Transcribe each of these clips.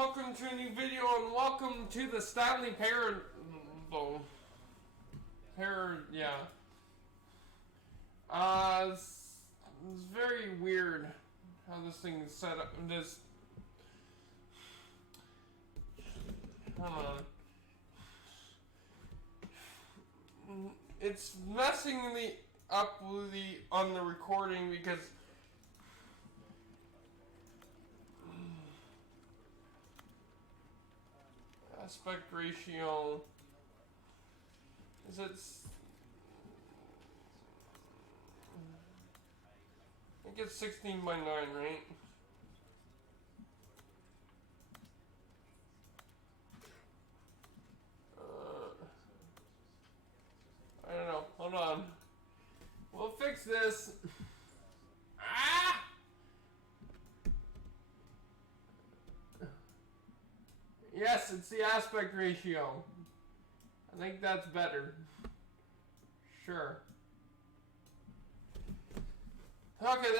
welcome to a new video, and welcome to the Stanley Parable. It's very weird how this thing is set up. Hold on. It's messing me up on the recording because aspect ratio is I think it's 16:9, right? I don't know. Hold on. We'll fix this. Yes, it's the aspect ratio. I think that's better. Sure. Okay,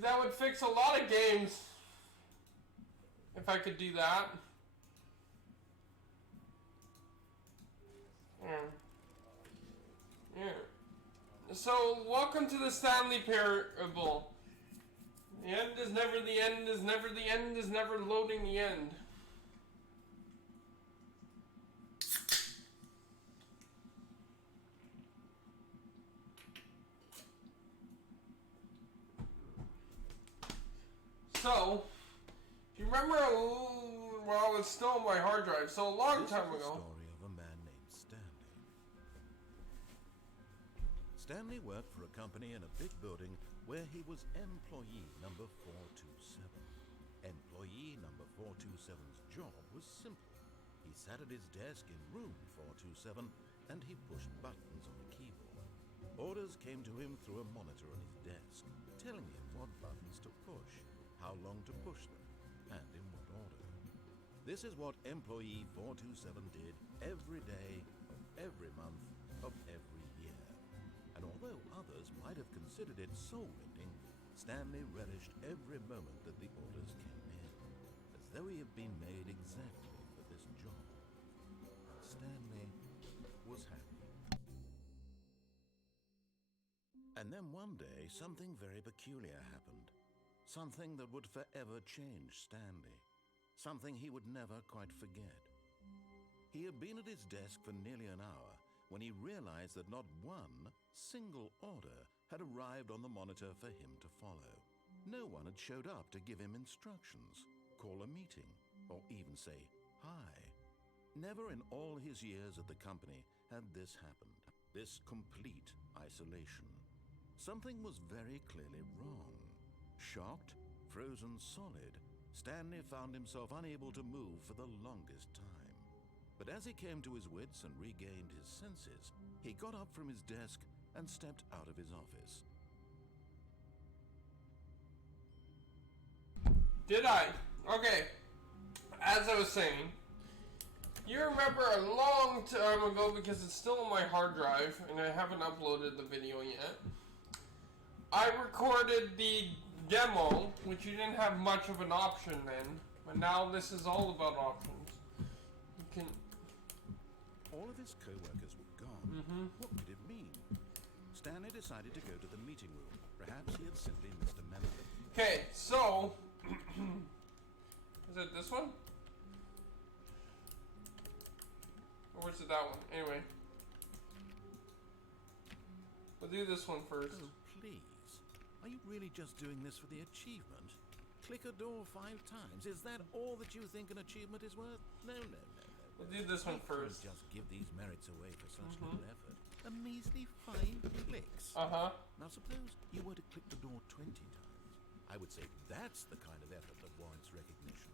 that would fix a lot of games if I could do that. Yeah. So, welcome to the Stanley Parable. The end is never the end is never the end is never loading the end. So, do you remember, well, it's still on my hard drive, so a long time ago. This is the story of a man named Stanley. Stanley worked for a company in a big building where he was employee number 427. Employee number 427's job was simple. He sat at his desk in room 427 and he pushed buttons on a keyboard. Orders came to him through a monitor on his desk, telling him what buttons to push, how long to push them, and in what order. This is what employee 427 did every day of every month of every year. And although others might have considered it soul-rending, Stanley relished every moment that the orders came in, as though he had been made exactly for this job. Stanley was happy. And then one day, something very peculiar happened. Something that would forever change Stanley. Something he would never quite forget. He had been at his desk for nearly an hour when he realized that not one single order had arrived on the monitor for him to follow. No one had showed up to give him instructions, call a meeting, or even say hi. Never in all his years at the company had this happened. This complete isolation. Something was very clearly wrong. Shocked, frozen solid, Stanley found himself unable to move for the longest time. But as he came to his wits and regained his senses, he got up from his desk and stepped out of his office. Did I? Okay. As I was saying, you remember a long time ago, because it's still on my hard drive and I haven't uploaded the video yet, I recorded the demo, which you didn't have much of an option then, but now this is all about options. You can... All of his co-workers were gone. What could it mean? Stanley decided to go to the meeting room. Perhaps he had simply missed a memo. Okay, so... is it this one? Or is it that one? Anyway. We'll do this one first. Oh, please. Are you really just doing this for the achievement? Click a door 5 times. Is that all that you think an achievement is worth? No. We'll do this one first. Just give these merits away for such little effort. A measly 5 clicks. Now suppose you were to click the door 20 times. I would say that's the kind of effort that warrants recognition.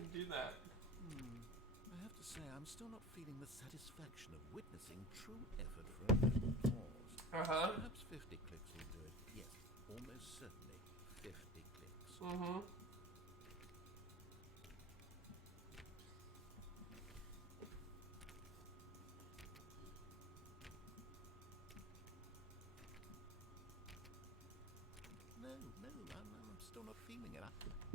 You can do that. I have to say, I'm still not feeling the satisfaction of witnessing true effort for a little pause. Perhaps 50 clicks will do it. Yes, almost certainly 50 clicks. No, I'm still not feeling it.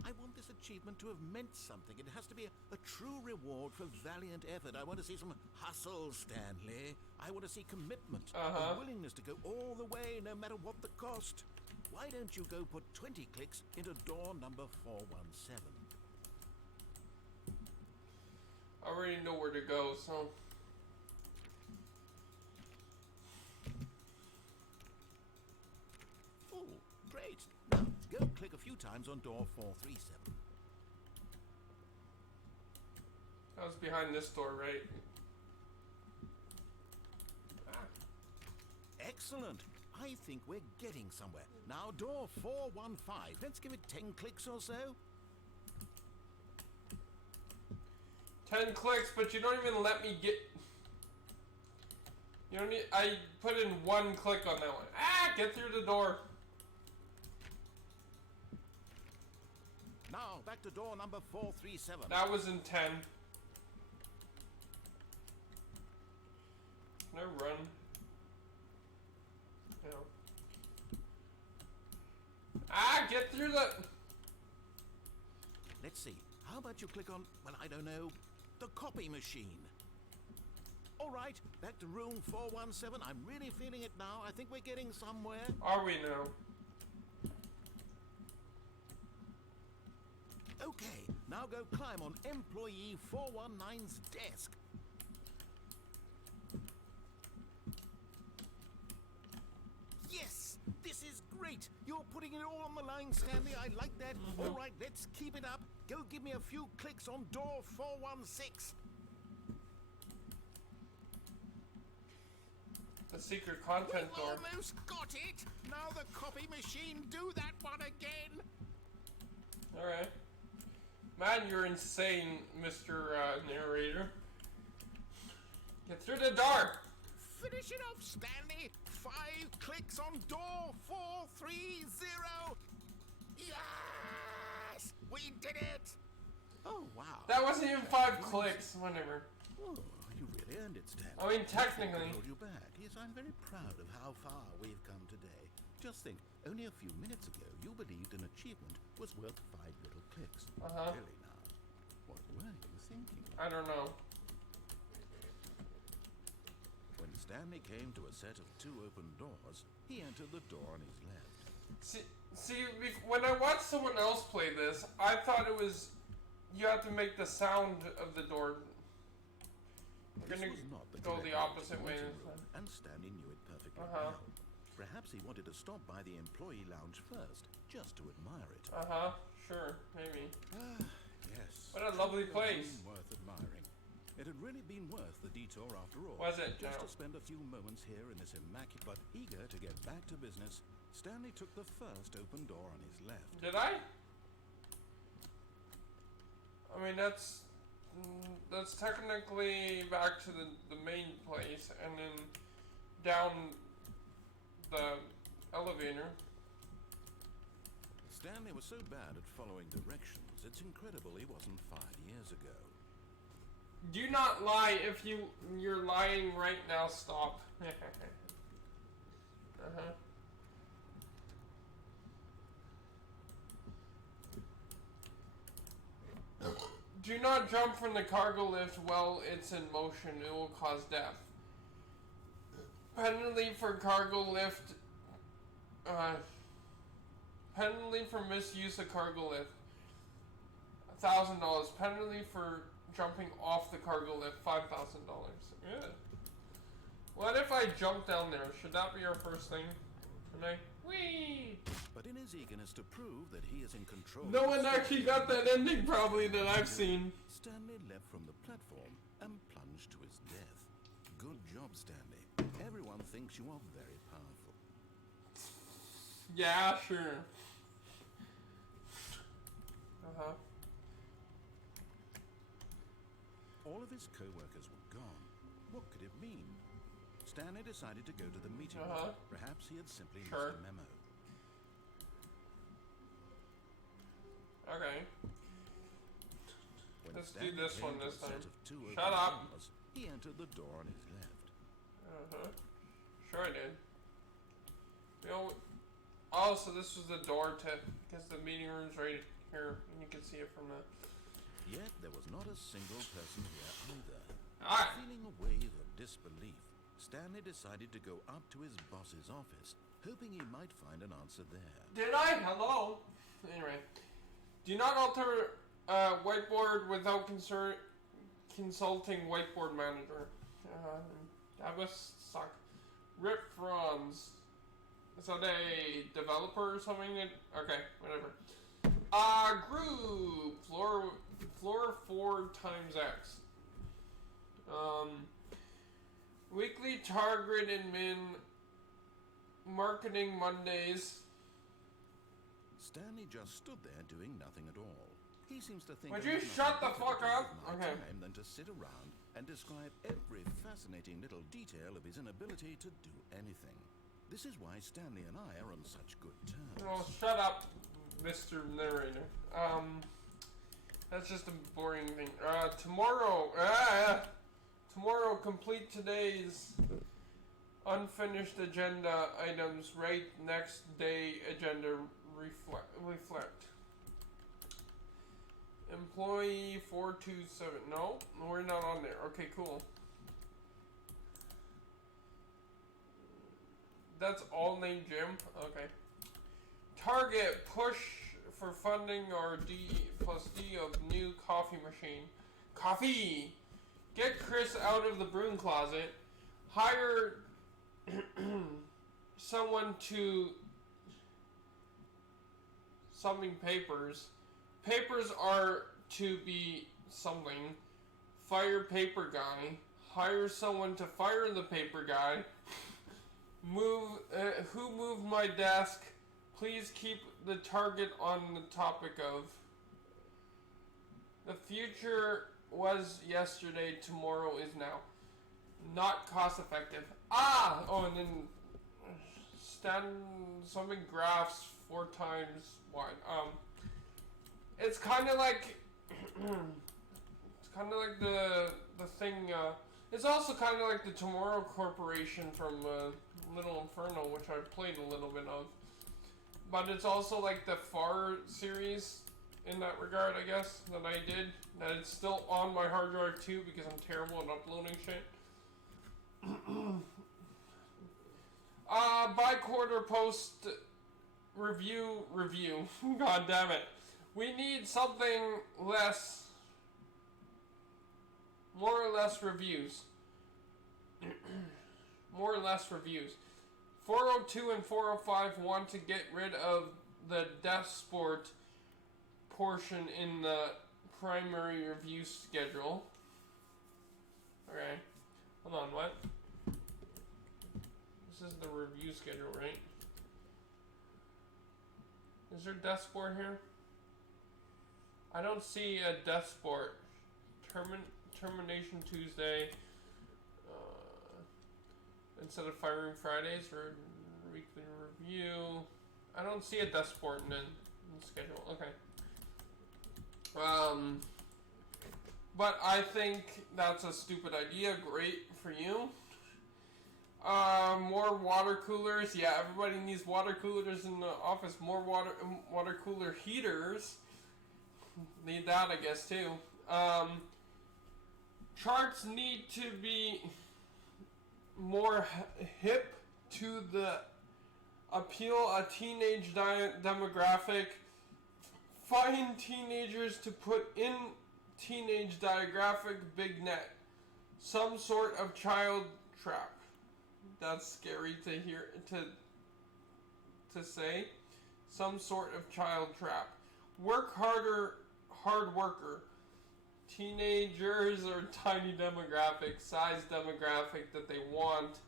I want this achievement to have meant something. It has to be a true reward for valiant effort. I want to see some hustle, Stanley. I want to see commitment, a willingness to go all the way, no matter what the cost. Why don't you go put 20 clicks into door number 417? I already know where to go, so... Oh, great. Now, go click a few times on door 437. That was behind this door, right? Excellent. I think we're getting somewhere. Now, door 415. Let's give it 10 clicks or so. 10 clicks, but you don't even let me get... You don't need... I put in 1 click on that one. Ah! Get through the door. Now, back to door number 437. That was in 10. No run. No. Ah! Get through the... Let's see. How about you click on, well, I don't know, the copy machine? All right, back to room 417. I'm really feeling it now. I think we're getting somewhere. Are we now? Okay, now go climb on employee 419's desk. Yes, this is great. You're putting it all on the line, Stanley. I like that. All right, let's keep it up. Go give me a few clicks on door 416. The secret content We've door. almost got it. Now the copy machine. Do that one again. Alright. Man, you're insane, Mr. Narrator. Get through the door! Finish it off, Stanley. 5 clicks on door 430. Yes! We did it! Oh, wow. That wasn't even 5 clicks, whatever. Oh, you really earned it, Stanley. I mean, technically. Hold you back. Yes, I'm very proud of how far we've come today. Just think, only a few minutes ago, you believed an achievement was worth 5 little clicks. Really now, what were you thinking? I don't know. When Stanley came to a set of 2 open doors, he entered the door on his left. See, when I watched someone else play this, I thought it was you have to make the sound of the door. We're gonna go the opposite way. And Stanley knew it perfectly well. Perhaps he wanted to stop by the employee lounge first, just to admire it. Sure, maybe. Yes. What a lovely place. Worth admiring. It had really been worth the detour after all. Was it? Just No. to spend a few moments here in this immaculate, but eager to get back to business, Stanley took the first open door on his left. Did I? I mean, that's technically back to the main place, and then down the elevator. Stanley was so bad at following directions, it's incredible he wasn't 5 years ago. Do not lie. If you're lying right now, stop. Do not jump from the cargo lift while it's in motion. It will cause death. Penalty for cargo lift. Penalty for misuse of cargo lift. $1,000. Penalty for jumping off the cargo lift. $5,000. Good. What if I jump down there? Should that be our first thing? Can I? Whee! But in his eagerness to prove that he is in control... No one actually got that ending, probably, that I've seen. Stanley leapt from the platform and plunged to his death. Good job, Stanley. Everyone thinks you are very powerful. Yeah, sure. All of his co-workers were gone. What could it mean? Stanley decided to go to the meeting room. Perhaps he had simply missed a memo. Okay. When Let's Stanley do this came one to this a set time. of 2 open Shut up. doors, he entered the door on his left. Sure I did. Oh, so this was the door tip, because the meeting room's right here, and you can see it from the... Yet there was not a single person here either. Alright. Feeling a wave of disbelief, Stanley decided to go up to his boss's office, hoping he might find an answer there. Did I? Hello? Anyway. Do not alter whiteboard without consulting whiteboard manager. That was suck. Rip Franz. Is that a developer or something? Okay, whatever. Group. Floor 4 times X. Weekly target and min. Marketing Mondays. Stanley just stood there doing nothing at all. He seems to think... Would you shut the fuck up? Okay. ...time than to sit around and describe every fascinating little detail of his inability to do anything. This is why Stanley and I are on such good terms. Oh, shut up, Mr. Narrator. That's just a boring thing. Tomorrow, complete today's unfinished agenda items. Right next day agenda reflect. Employee 427. No, we're not on there. Okay, cool. That's all named Jim. Okay. Target push for funding or D+D of new coffee machine. Coffee! Get Chris out of the broom closet. Hire someone to something papers. Papers are to be something. Fire paper guy. Hire someone to fire the paper guy. Who moved my desk? Please keep the target on the topic of. The future was yesterday, tomorrow is now. Not cost effective. Oh, and then something graphs 4 times wide. It's kind of like the thing. It's also kind of like the Tomorrow Corporation from Little Inferno, which I've played a little bit of. But it's also like the Far series in that regard, I guess, that I did. That it's still on my hard drive too because I'm terrible at uploading shit. Bi-quarter post review. God damn it. We need something less, more or less reviews. More or less reviews. 402 and 405 want to get rid of the Death Sport portion in the primary review schedule. Okay. Hold on, what? This is the review schedule, right? Is there Death Sport here? I don't see a Death Sport. Termination Tuesday. Instead of firing Fridays for weekly review. I don't see a Death Sport in the schedule. Okay. But I think that's a stupid idea. Great for you. More water coolers. Yeah, everybody needs water coolers in the office. More water cooler heaters. Need that, I guess, too. Charts need to be more hip to the appeal a teenage demographic. Find teenagers to put in teenage demographic big net. Some sort of child trap. That's scary to hear, to say. Some sort of child trap. Work harder, hard worker. Teenagers are tiny demographic, size demographic that they want.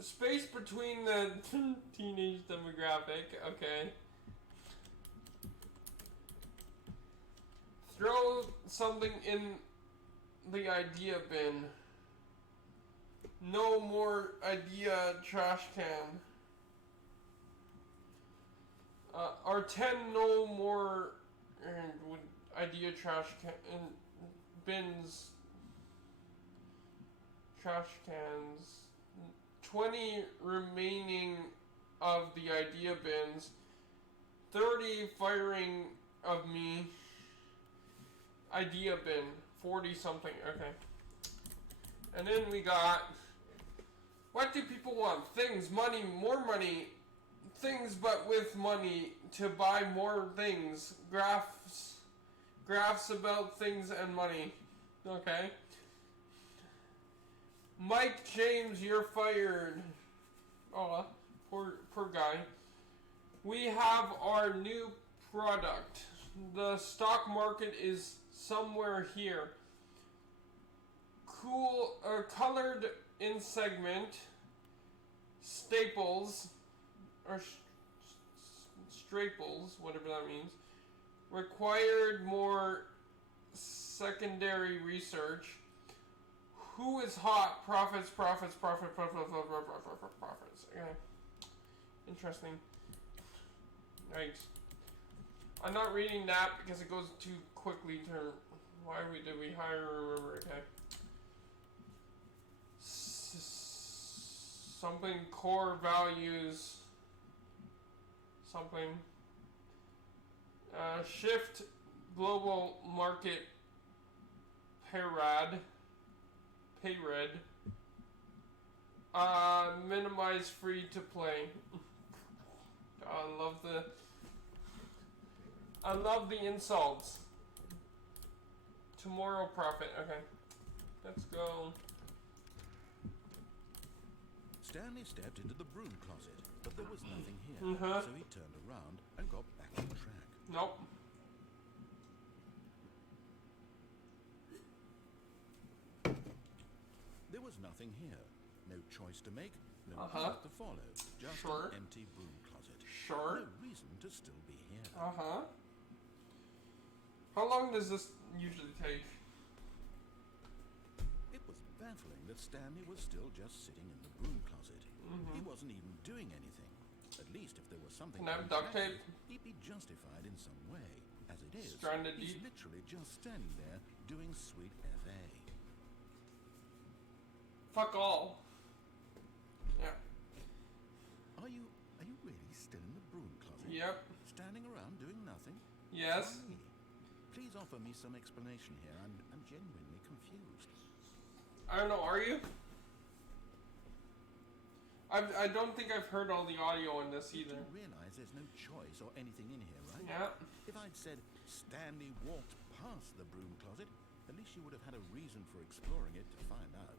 Space between the teenage demographic, okay. Throw something in the idea bin. No more idea trash can. Or 10 no more idea trash can bins. Trash cans 20 remaining of the idea bins, 30 firing of me, idea bin, 40 something, okay. And then we got, what do people want? Things, money, more money, things but with money to buy more things, graphs about things and money, okay. Mike James, you're fired. Oh, poor guy. We have our new product. The stock market is somewhere here. Cool, colored in segment. Staples, or straples, whatever that means. Required more secondary research. Who is hot? Profits. Okay. Interesting. Right. I'm not reading that because it goes too quickly to... Why did we hire? Remember, okay. Something core values. Something. Shift global market payred. Minimize free to play. I love the insults. Tomorrow profit. Okay. Let's go. Stanley stepped into the broom closet, but there was nothing here. Uh-huh. So he turned around and got back on track. Nope. There was nothing here. No choice to make, no Uh-huh. path to follow. Just Sure. an empty broom closet. Sure. No reason to still be here. Uh-huh. How long does this usually take? It was baffling that Stanley was still just sitting in the broom closet. Mm-hmm. He wasn't even doing anything. At least if there was something... Can I have duct tape? He'd be justified in some way. As it is, Stranded he's deep. literally just standing there doing sweet FA. Fuck all. Yeah. Are you really still in the broom closet? Yep. Standing around doing nothing? Yes. Why? Please offer me some explanation here. I'm genuinely confused. I don't know, are you? I don't think I've heard all the audio in this either. You realize there's no choice or anything in here, right? Yeah. If I'd said Stanley walked past the broom closet, at least you would have had a reason for exploring it to find out.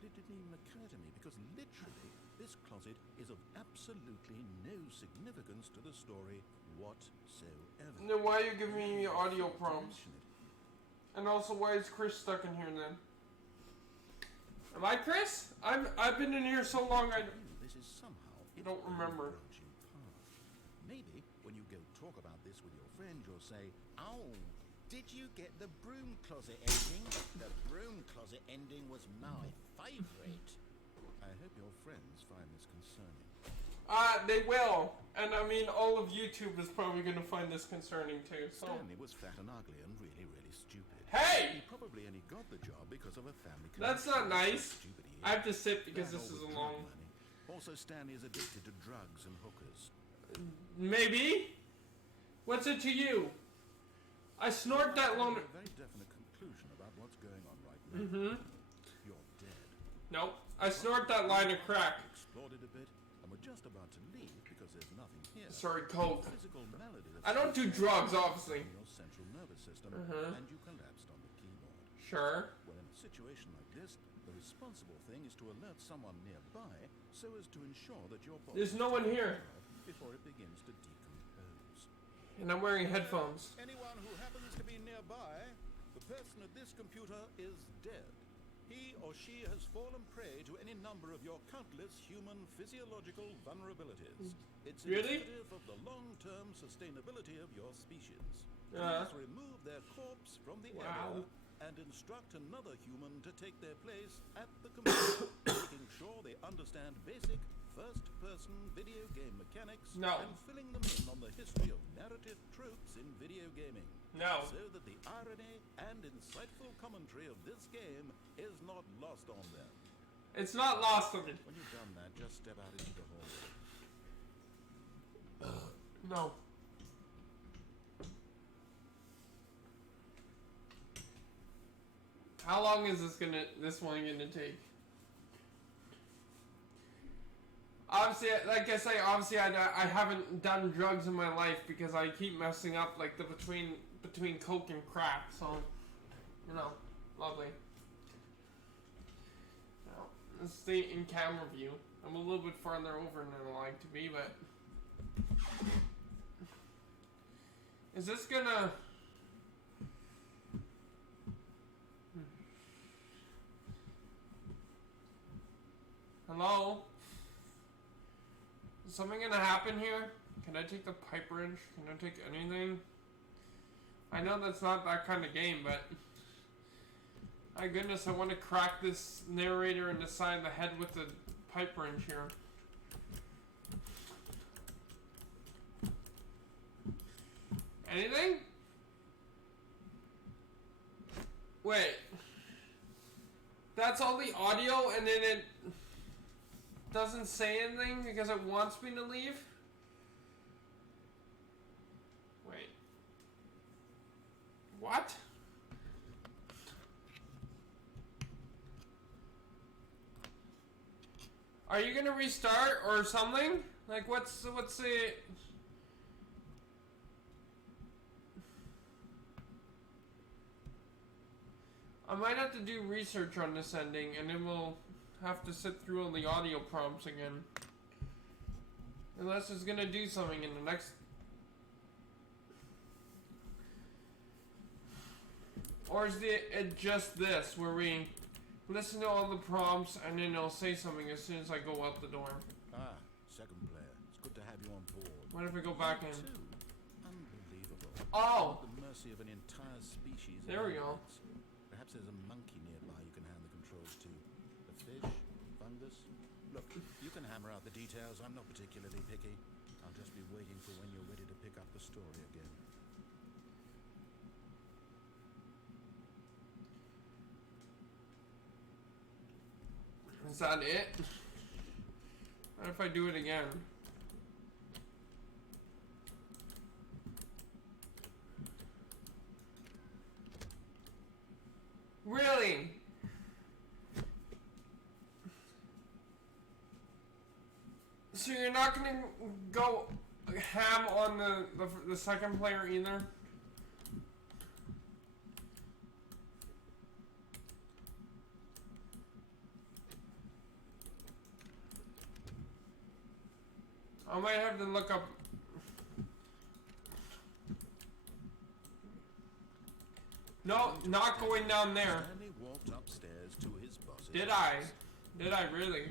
But it didn't even occur to me because literally this closet is of absolutely no significance to the story whatsoever. Then why are you giving me audio prompts? And also, why is Chris stuck in here then? Am I Chris? I've been in here so long This is somehow don't remember. branching path. Maybe when you go talk about this with your friend, you'll say, "Oh, did you get the broom closet ending? The broom closet ending was my favorite." I hope your friends find this concerning. They will. And I mean, all of YouTube is probably going to find this concerning too, so... Stanley was fat and ugly and really, really stupid. Hey! He probably only got the job because of a family That's connection. not nice. Stupid he is. I have to sit because That this or is a with long... drug money. Also, Stanley is addicted to drugs and hookers. Maybe? What's it to you? I snort that long... A very definite conclusion about what's going on right now. Mm-hmm. You're dead. Nope. I snort that line of crack. Explored it a bit, and we're just about to leave because there's nothing here. Sorry, coke. Physical malady that I don't do drugs, obviously. in your central nervous system, Uh-huh. and you collapsed on the keyboard. Sure. Well, in a situation like this, the responsible thing is to alert someone nearby so as to ensure that your body There's no one here. before it begins to decompose. And I'm wearing headphones. Anyone who happens to be nearby, the person at this computer is dead. He or she has fallen prey to any number of your countless human physiological vulnerabilities. It's Really? indicative of the long-term sustainability of your species. Uh-huh. Please remove their corpse from the Wow. area and instruct another human to take their place at the computer, making sure they understand basic first-person video game mechanics No. and filling them in on the history of narrative tropes in video gaming. No. So that the irony and insightful commentary of this game is not lost on them. It's not lost on me. When you've done that, just step out into the hall. No. How long is this one gonna take? Obviously, like I say, obviously I haven't done drugs in my life because I keep messing up like the between coke and crack. So, you know, lovely. Now, let's stay in camera view. I'm a little bit farther over than I like to be, but is this gonna? Hello? Is something gonna happen here? Can I take the pipe wrench? Can I take anything? I know that's not that kind of game, but my goodness, I want to crack this narrator in the side of the head with the pipe wrench here. Anything? Wait. That's all the audio and then it doesn't say anything because it wants me to leave? Wait. What? Are you gonna restart or something? Like what's the... I might have to do research on this ending and then we'll have to sit through all the audio prompts again. Unless it's gonna do something in the next... Or is it just this, where we listen to all the prompts and then it'll say something as soon as I go out the door? Ah, second player. It's good to have you on board. What if we go back in? Unbelievable. Oh! At the mercy of an entire species. There we go. Perhaps there's a monkey nearby you can hand the controls to. A fish? Fungus? Look, you can hammer out the details. I'm not particularly picky. I'll just be waiting for when you're ready to pick up the story again. Is that it? What if I do it again? Really? So you're not gonna go ham on the second player either? I might have to look up. No, not going down there. Stanley walked upstairs to his boss's Did I? office. Did I really?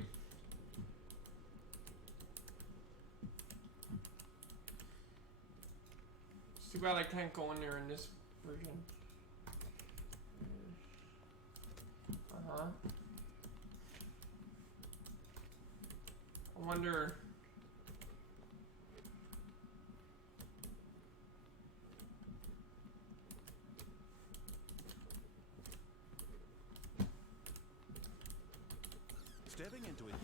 It's too bad I can't go in there in this version. Uh-huh. I wonder... Stepping into it.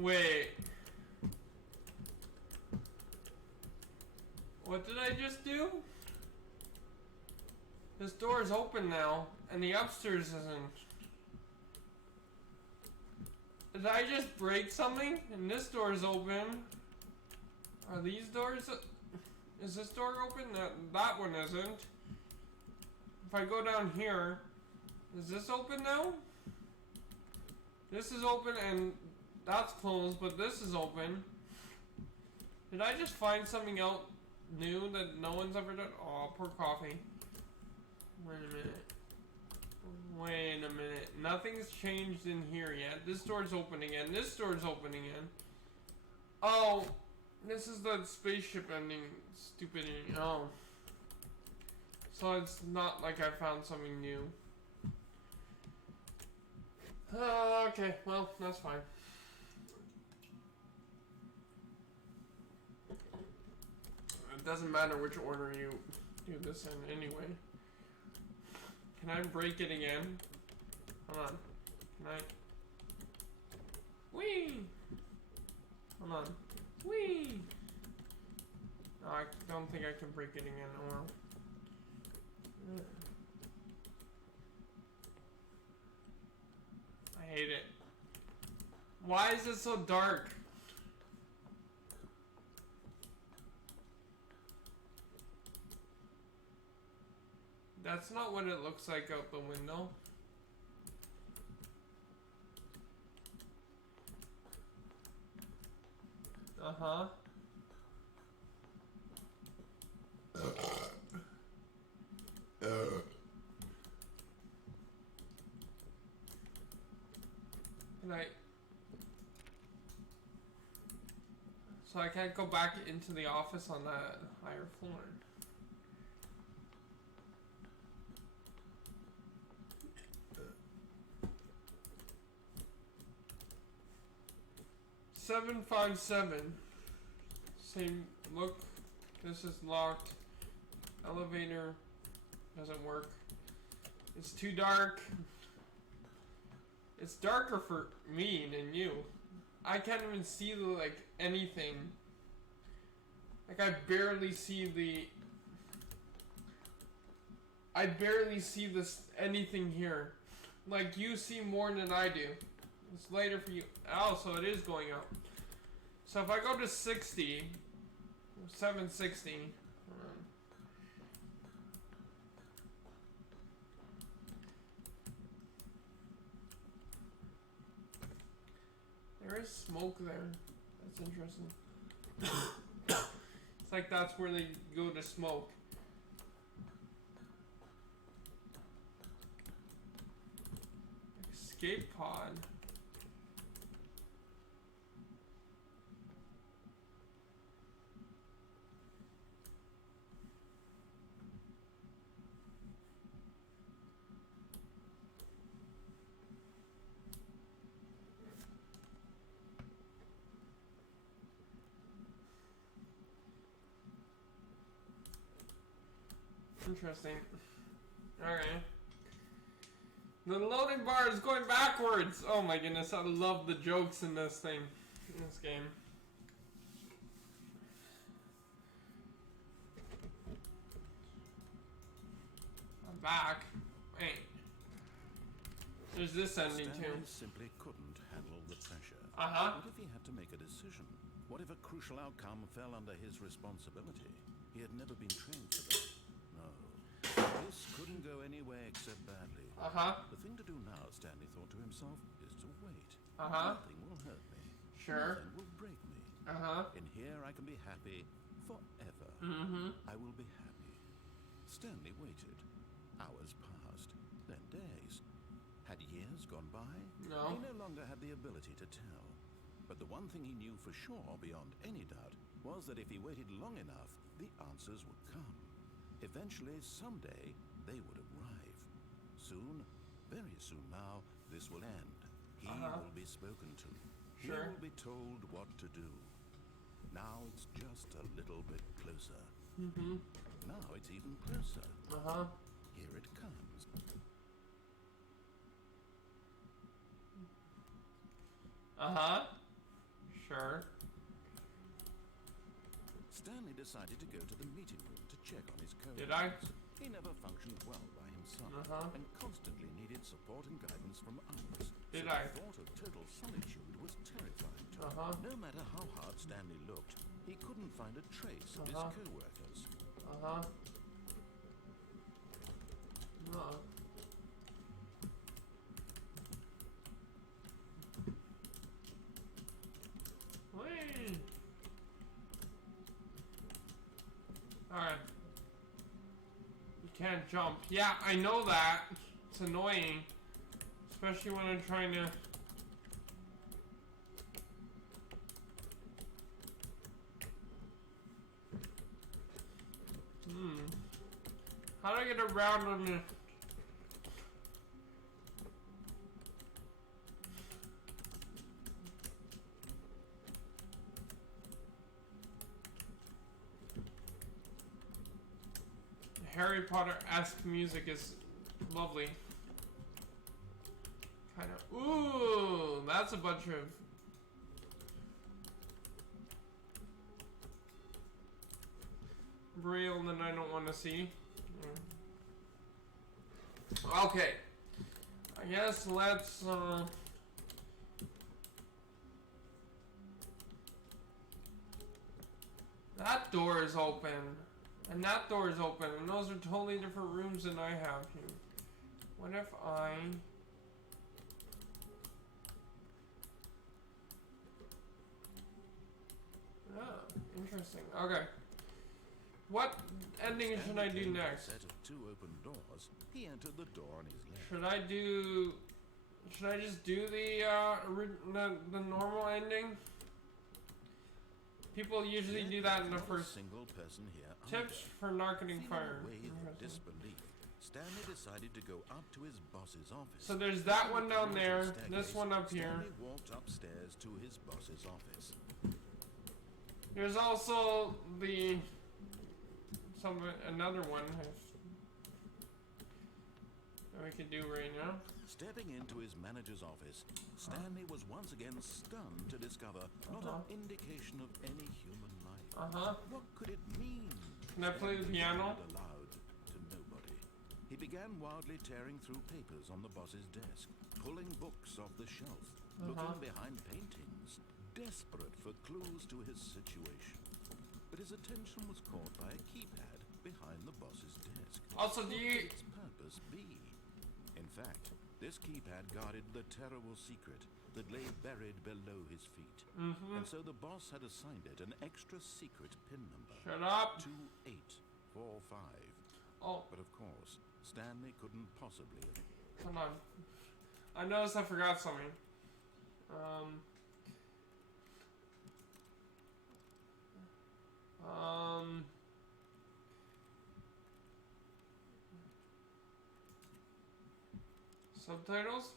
Wait. What did I just do? This door is open now, and the upstairs isn't. Did I just break something? And this door is open. Are these doors... Is this door open? That one isn't. If I go down here, is this open now? This is open and that's closed, but this is open. Did I just find something out new that no one's ever done? Oh, poor coffee. Wait a minute. Wait a minute. Nothing's changed in here yet. This door's open again. This door's open again. Oh, this is the spaceship ending. Stupid ending. Oh. So it's not like I found something new. Okay, well, that's fine. It doesn't matter which order you do this in anyway. Can I break it again? Hold on. Can I? Whee! Hold on. Whee! No, I don't think I can break it again. Oh well. I hate it. Why is it so dark? That's not what it looks like out the window. Uh-huh. Can I... So I can't go back into the office on that higher floor. $757. Same look. This is locked. Elevator doesn't work. It's too dark. It's darker for me than you. I can't even see the, like, anything. Like, I barely see this anything here. Like, you see more than I do. It's later for you. Oh, so it is going up. So if I go to 60, 760. There is smoke there. That's interesting. It's like that's where they go to smoke. Escape pod. Interesting. Alright. The loading bar is going backwards! Oh my goodness, I love the jokes in this thing. In this game. I'm back. Wait. There's this ending too. Stanley simply couldn't handle the pressure. Uh-huh. What if he had to make a decision? What if a crucial outcome fell under his responsibility? He had never been trained for that. No. This couldn't go anywhere except badly. Uh-huh. The thing to do now, Stanley thought to himself, is to wait. Uh-huh. Nothing will hurt me. Sure. Nothing will break me. Uh-huh. In here I can be happy forever. Mm-hmm. I will be happy. Stanley waited. Hours passed, then days. Had years gone by? No. He no longer had the ability to tell. But the one thing he knew for sure, beyond any doubt, was that if he waited long enough, the answers would come. Eventually, someday, they would arrive. Soon, very soon now, this will end. He will be spoken to. Sure. He will be told what to do. Now it's just a little bit closer. Mm-hmm. Now it's even closer. Uh-huh. Here it comes. Uh-huh. Sure. Stanley decided to go to the meeting room to check on his coworkers. Did I? He never functioned well by himself and constantly needed support and guidance from others. Did so I? The thought of total solitude was terrifying to him. No matter how hard Stanley looked, he couldn't find a trace of his coworkers. No. Wait. Alright. You can't jump. Yeah, I know that. It's annoying. Especially when I'm trying to... How do I get around on the... Harry Potter-esque music is Lovely. Kind of. Ooh, that's a bunch of. Braille that I don't want to see. Okay. I guess let's. That door is open. And that door is open. And those are totally different rooms than I have here. What if I... Oh, interesting. Okay. What ending should I do next? Set of two open doors, he entered the door on his left. Should I just do the normal ending? People usually do that in the first. Single person here. Tips for not getting fired. Disbelief. Stanley decided to go up to his boss's office. So there's that one down there, this one up here. Stanley walked upstairs to his boss's office. There's also the another one that we could do right now. Stepping into his manager's office, Stanley was once again stunned to discover not an indication of any human life. What could it mean? Can I play the piano? Aloud to nobody. He began wildly tearing through papers on the boss's desk, pulling books off the shelf, looking behind paintings, desperate for clues to his situation. But his attention was caught by a keypad behind the boss's desk. Also, What could its purpose be? In fact, this keypad guarded the terrible secret that lay buried below his feet. And so the boss had assigned it an extra secret pin number. Shut up! 2845. Oh. But of course, Stanley couldn't possibly have... Hold on. I noticed I forgot something. Subtitles?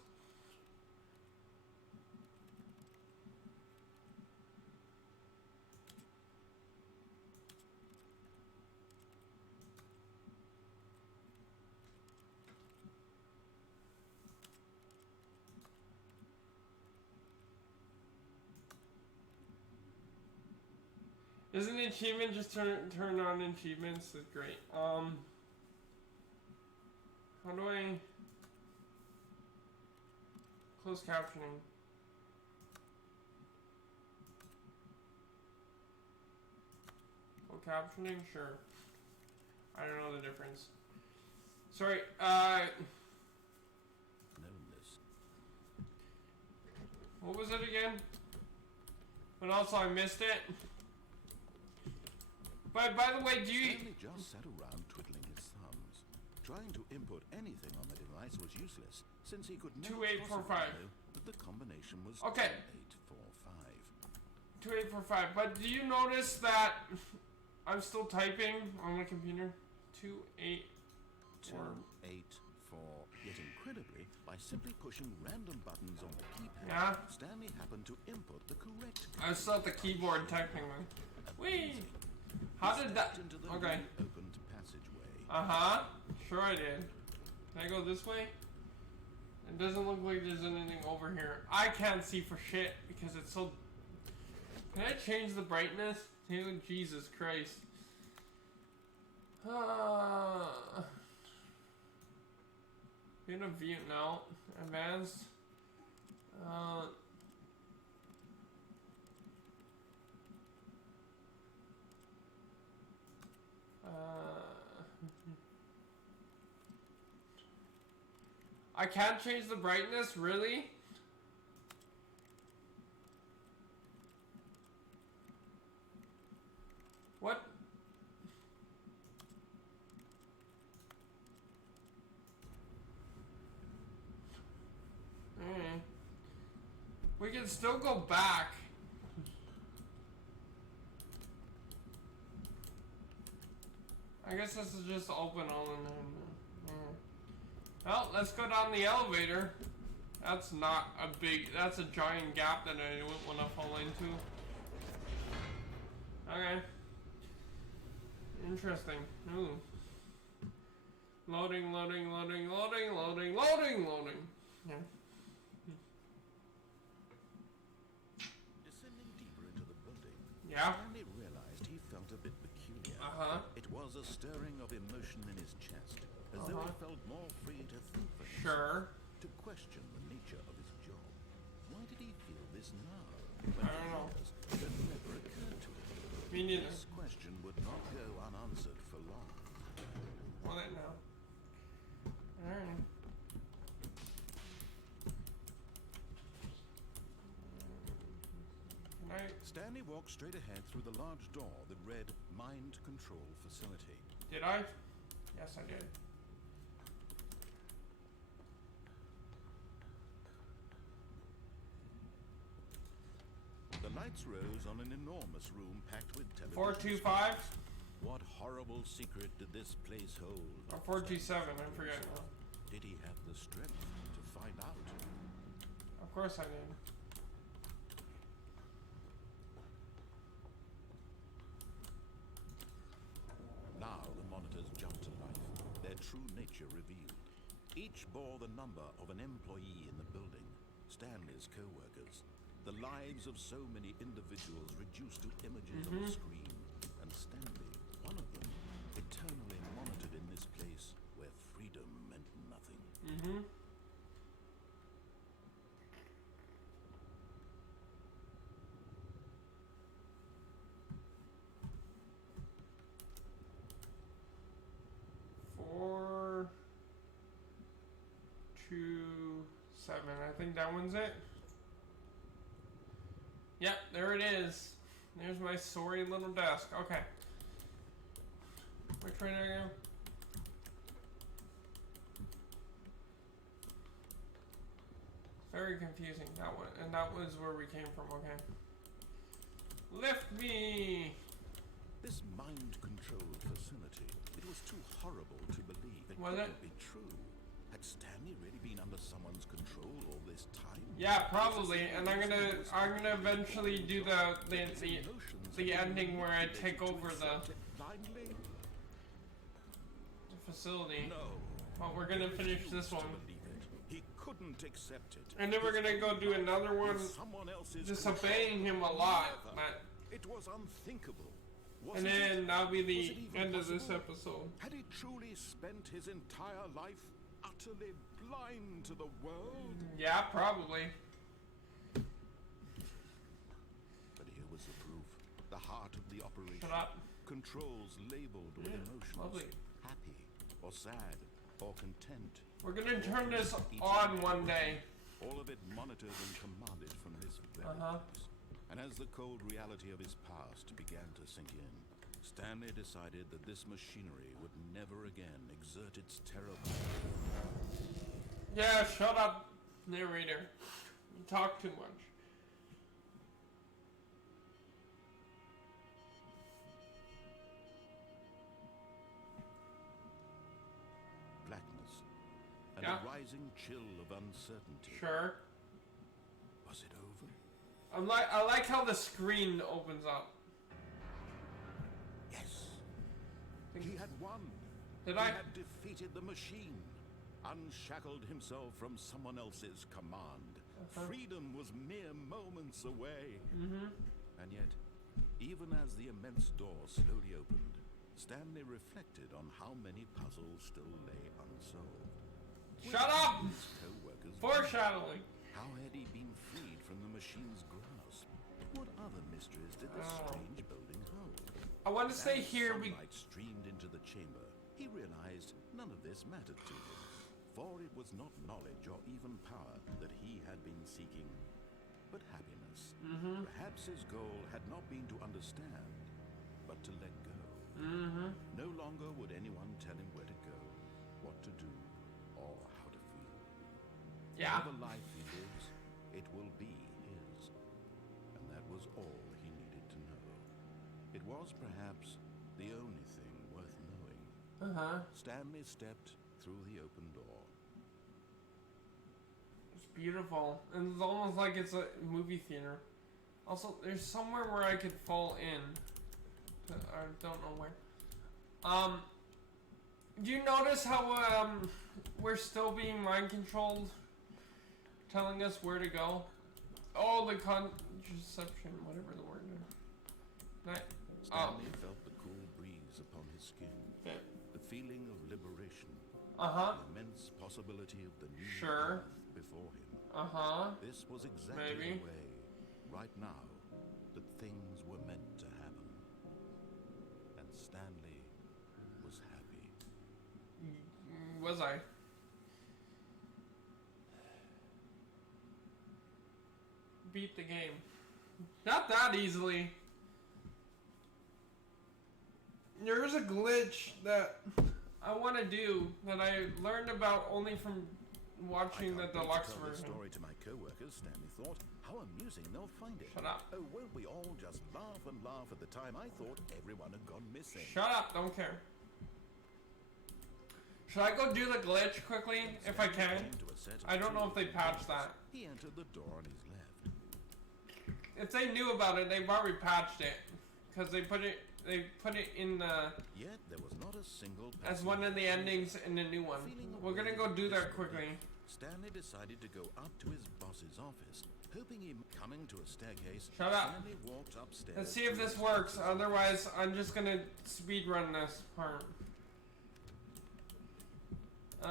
Isn't the achievement just turn on achievements? That's great. How do I close captioning? Full captioning? Sure. I don't know the difference. Sorry, what was it again? But also I missed it. But by the way, do you... Stanley just sat around twiddling his thumbs. Trying to input anything on the device was useless, since he could never 2845. know that the combination was okay. 2845. But do you notice that I'm still typing on my computer? 284. Yet incredibly, by simply pushing random buttons on the keypad, Stanley happened to input the correct code. I still at the keyboard technically. Whee! How did that... Okay. Opened passageway. Sure I did. Can I go this way? It doesn't look like there's anything over here. I can't see for shit because it's so... Can I change the brightness? Dude, Jesus Christ. In a view now. Advanced. I can't change the brightness, really? What? We can still go back. I guess this is just open all in there. Well, let's go down the elevator. That's not a big, that's a giant gap that I wouldn't want to fall into. Okay. Interesting. Ooh. Loading, loading, loading, loading, loading, loading, loading. Yeah. Descending deeper into the building, Yeah. Stanley realized he felt a bit peculiar. It was a stirring of emotion in his chest, as though he felt more free to think for himself, Sure. to question the nature of his job. Why did he feel this now? I don't know. It had never occurred to him. Me neither. This question would not go unanswered for long. Well, it now. Alright. Stanley walked straight ahead through the large door that read Mind Control Facility. Did I? Yes, I did. The lights rose on an enormous room packed with television. 425? What horrible secret did this place hold? Or 427, I'm forgetting. Did he have the strength to find out? Of course I did. Now the monitors jumped to life, their true nature revealed. Each bore the number of an employee in the building, Stanley's co-workers. The lives of so many individuals reduced to images on a screen, and Stanley, one of them, eternally monitored in this place where freedom meant nothing. 427. I think that one's it. Yep, there it is. There's my sorry little desk. Okay. Which way do I go? Very confusing, that one. And that was where we came from, okay. Lift me! This mind-controlled facility, it was too horrible to believe it Was it? couldn't be true. Had Stanley really been under someone's control all this time? Yeah, probably. And I'm gonna eventually do the ending where I take over the facility. No. Well, we're gonna finish this one. He couldn't accept it. And then we're gonna go do another one, Someone else's disobeying him a lot. Never. But, It was unthinkable. and then that'll be the end of this episode. Had he truly spent his entire life utterly blind to the world? Yeah, probably. But here was the proof. The heart of the operation. Shut up. Controls labeled with emotions. Lovely. Happy, or sad, or content. We're gonna turn this on one day. All of it monitored and commanded from this very place. And as the cold reality of his past began to sink in, Stanley decided that this machinery would never again exert its terrible... Yeah, shut up, narrator. You talk too much. blackness, and Yeah. a rising chill of uncertainty. Sure. Was it over? I like how the screen opens up. Yes. He had won. Did He I? had defeated the machine, unshackled himself from someone else's command. Freedom was mere moments away. And yet, even as the immense door slowly opened, Stanley reflected on how many puzzles still lay unsolved. Shut up! His co-workers Foreshadowing. How had he been freed from the machine's grasp? What other mysteries did this strange building hold? I want to stay As here. sunlight streamed into the chamber, he realized none of this mattered to him, for it was not knowledge or even power that he had been seeking, but happiness. Perhaps his goal had not been to understand, but to let go. No longer would anyone tell him where to go, what to do, or how to feel. Yeah. Whatever life he lives, it will be his. And that was all he needed to know. It was perhaps the only thing worth knowing. Stanley stepped through the open door. It's beautiful. And it's almost like it's a movie theater. Also, there's somewhere where I could fall in. I don't know where. Do you notice how we're still being mind controlled, telling us where to go? Oh, the contraception, whatever the word is. Stanley felt the cool breeze upon his skin, Yeah. the feeling of liberation, Uh-huh. the immense possibility of the new Sure. path before him. Uh-huh. This was exactly Maybe. the way, right now, that things were meant to happen. And Stanley was happy. Was I? Beat the game. Not that easily. There's a glitch that I want to do that I learned about only from watching the deluxe tell this version. story to my co-workers, Stanley thought. How amusing they'll find it. Shut up. Oh, won't we all just laugh and laugh at the time I thought everyone had gone missing. Shut up, don't care. Should I go do the glitch quickly, if I can? Came to a set of I don't know two if they patched that. He entered the door on his left. If they knew about it, they've already patched it. Because they put it in the, Yet there was not a single as one of the endings in the new one. We're gonna go do that quickly. Stanley decided to go up to his boss's office, hoping him coming to a staircase. Shut up. Stanley walked upstairs. Let's see if this works, otherwise I'm just gonna speed run this part. The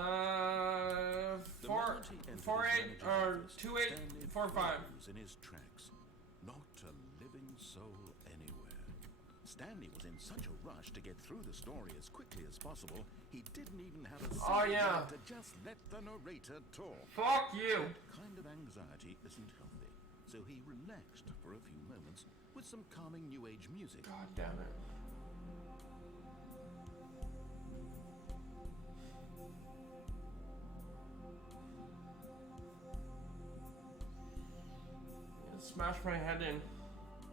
4, moment he entered 4, his 8, manager's or office, 2, 8, Stanley 4, 5. froze in his tracks. Not a living soul anywhere. Stanley was in such a rush to get through the story as quickly as possible, he didn't even have a Oh, second yeah. to just let the narrator talk. Fuck you! Kind of anxiety isn't healthy, so he relaxed for a few moments with some calming new age music. God damn it. Smash my head in.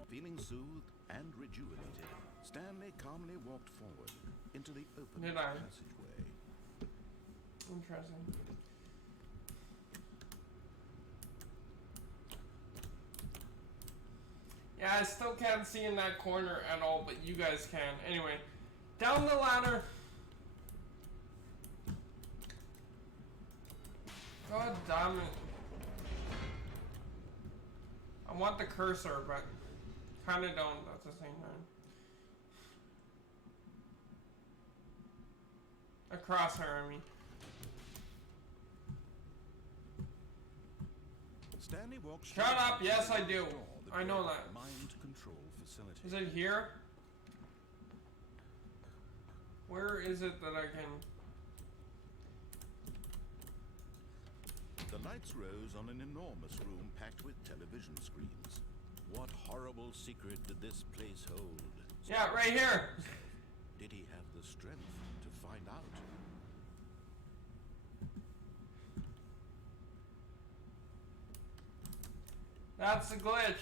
Feeling soothed and rejuvenated, Stanley calmly walked forward into the open Did I? passageway. Interesting. Yeah, I still can't see in that corner at all, but you guys can. Anyway, down the ladder. God damn it. I want the cursor, but kinda don't at the same time. A crosshair, I mean. Stanley walked Shut straight up, to yes, the I do. door I know great that. Mind control facility. Is it here? Where is it that I can... The lights rose on an enormous room packed with television screens. What horrible secret did this place hold? Yeah, right here. Did he have the strength to find out? That's the glitch.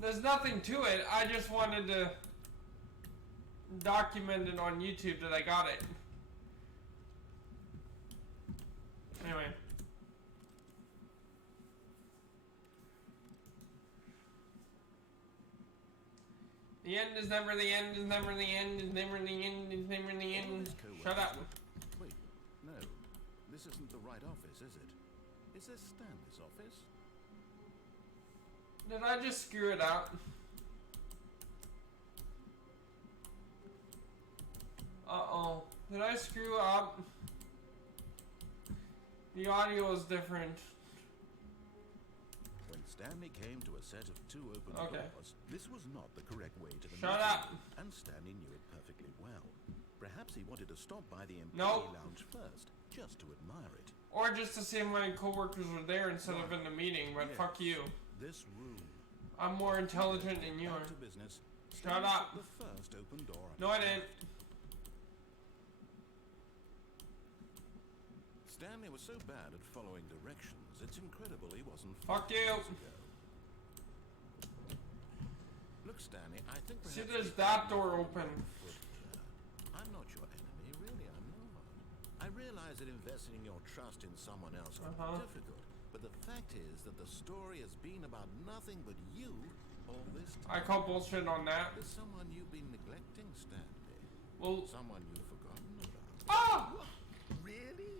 There's nothing to it. I just wanted to document it on YouTube that I got it. Anyway. The end is never the end, is never the end, is never the end, is never the end. Shut up. Wait, no. This isn't the right office, is it? Is this Stanley's office? Did I just screw it up? Uh-oh. Did I screw up? The audio is different. When Stanley came to a set of two open doors, this was not the correct way to the Shut meeting, up. and Stanley knew it perfectly well. Perhaps he wanted to stop by the employee Nope. lounge first, just to admire it. Or just to see if my coworkers were there instead of in the meeting, but Yes, fuck you. This room. I'm more intelligent than you Back are. to business. Shut Stanley up. took the first open door. on No, I his didn't. left. Stanley was so bad at following directions, it's incredible he wasn't Fuck 5 you. years ago. Look, Stanley, I think See, perhaps there's we that can door move open. further. I'm not your enemy, really, I'm not. I realize that investing your trust in someone else can be difficult, but the fact is that the story has been about nothing but you all this time? I call bullshit on that. There's someone you've been neglecting, Stanley. Well, Someone you've forgotten about. ah! What? Really?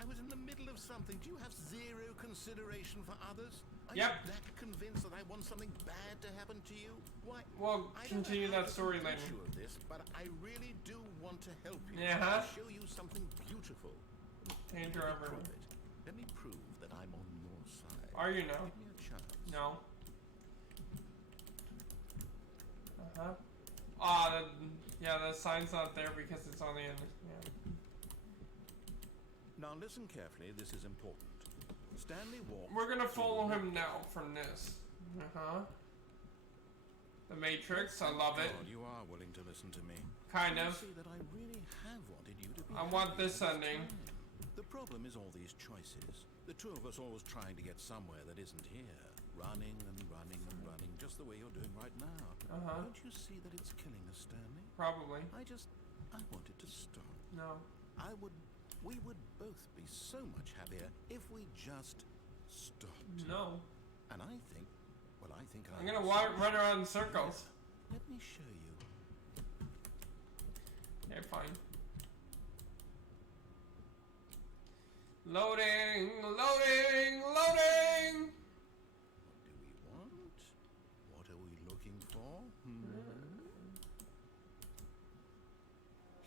I was in the middle of something. Do you have zero consideration for others? Are Yep. you that convinced that I want something bad to happen to you? Why? We'll I don't know continue how that to story convince later. you of this, but I really do want to help you. Yeah, I'll huh? show you something beautiful. Danger Let me everywhere. prove it. Let me prove that I'm on your side. Are you now? Give me a chance. No. Ah, yeah, the sign's not there because it's on the end. Yeah. Now listen carefully, this is important. Stanley walked... We're gonna follow him now from this. The Matrix, I love it. God, you are willing to listen to me. Kind You of. see that I really have wanted you to be I want happy this all ending. time. The problem is all these choices. The two of us always trying to get somewhere that isn't here. Running and running and running, just the way you're doing right now. Don't you see that it's killing us, Stanley? Probably. I wanted to stop. No. We would both be so much happier if we just stopped. No. And I think I'm gonna run around in circles. Let me show you. Okay, fine. Loading, loading, loading! What do we want? What are we looking for?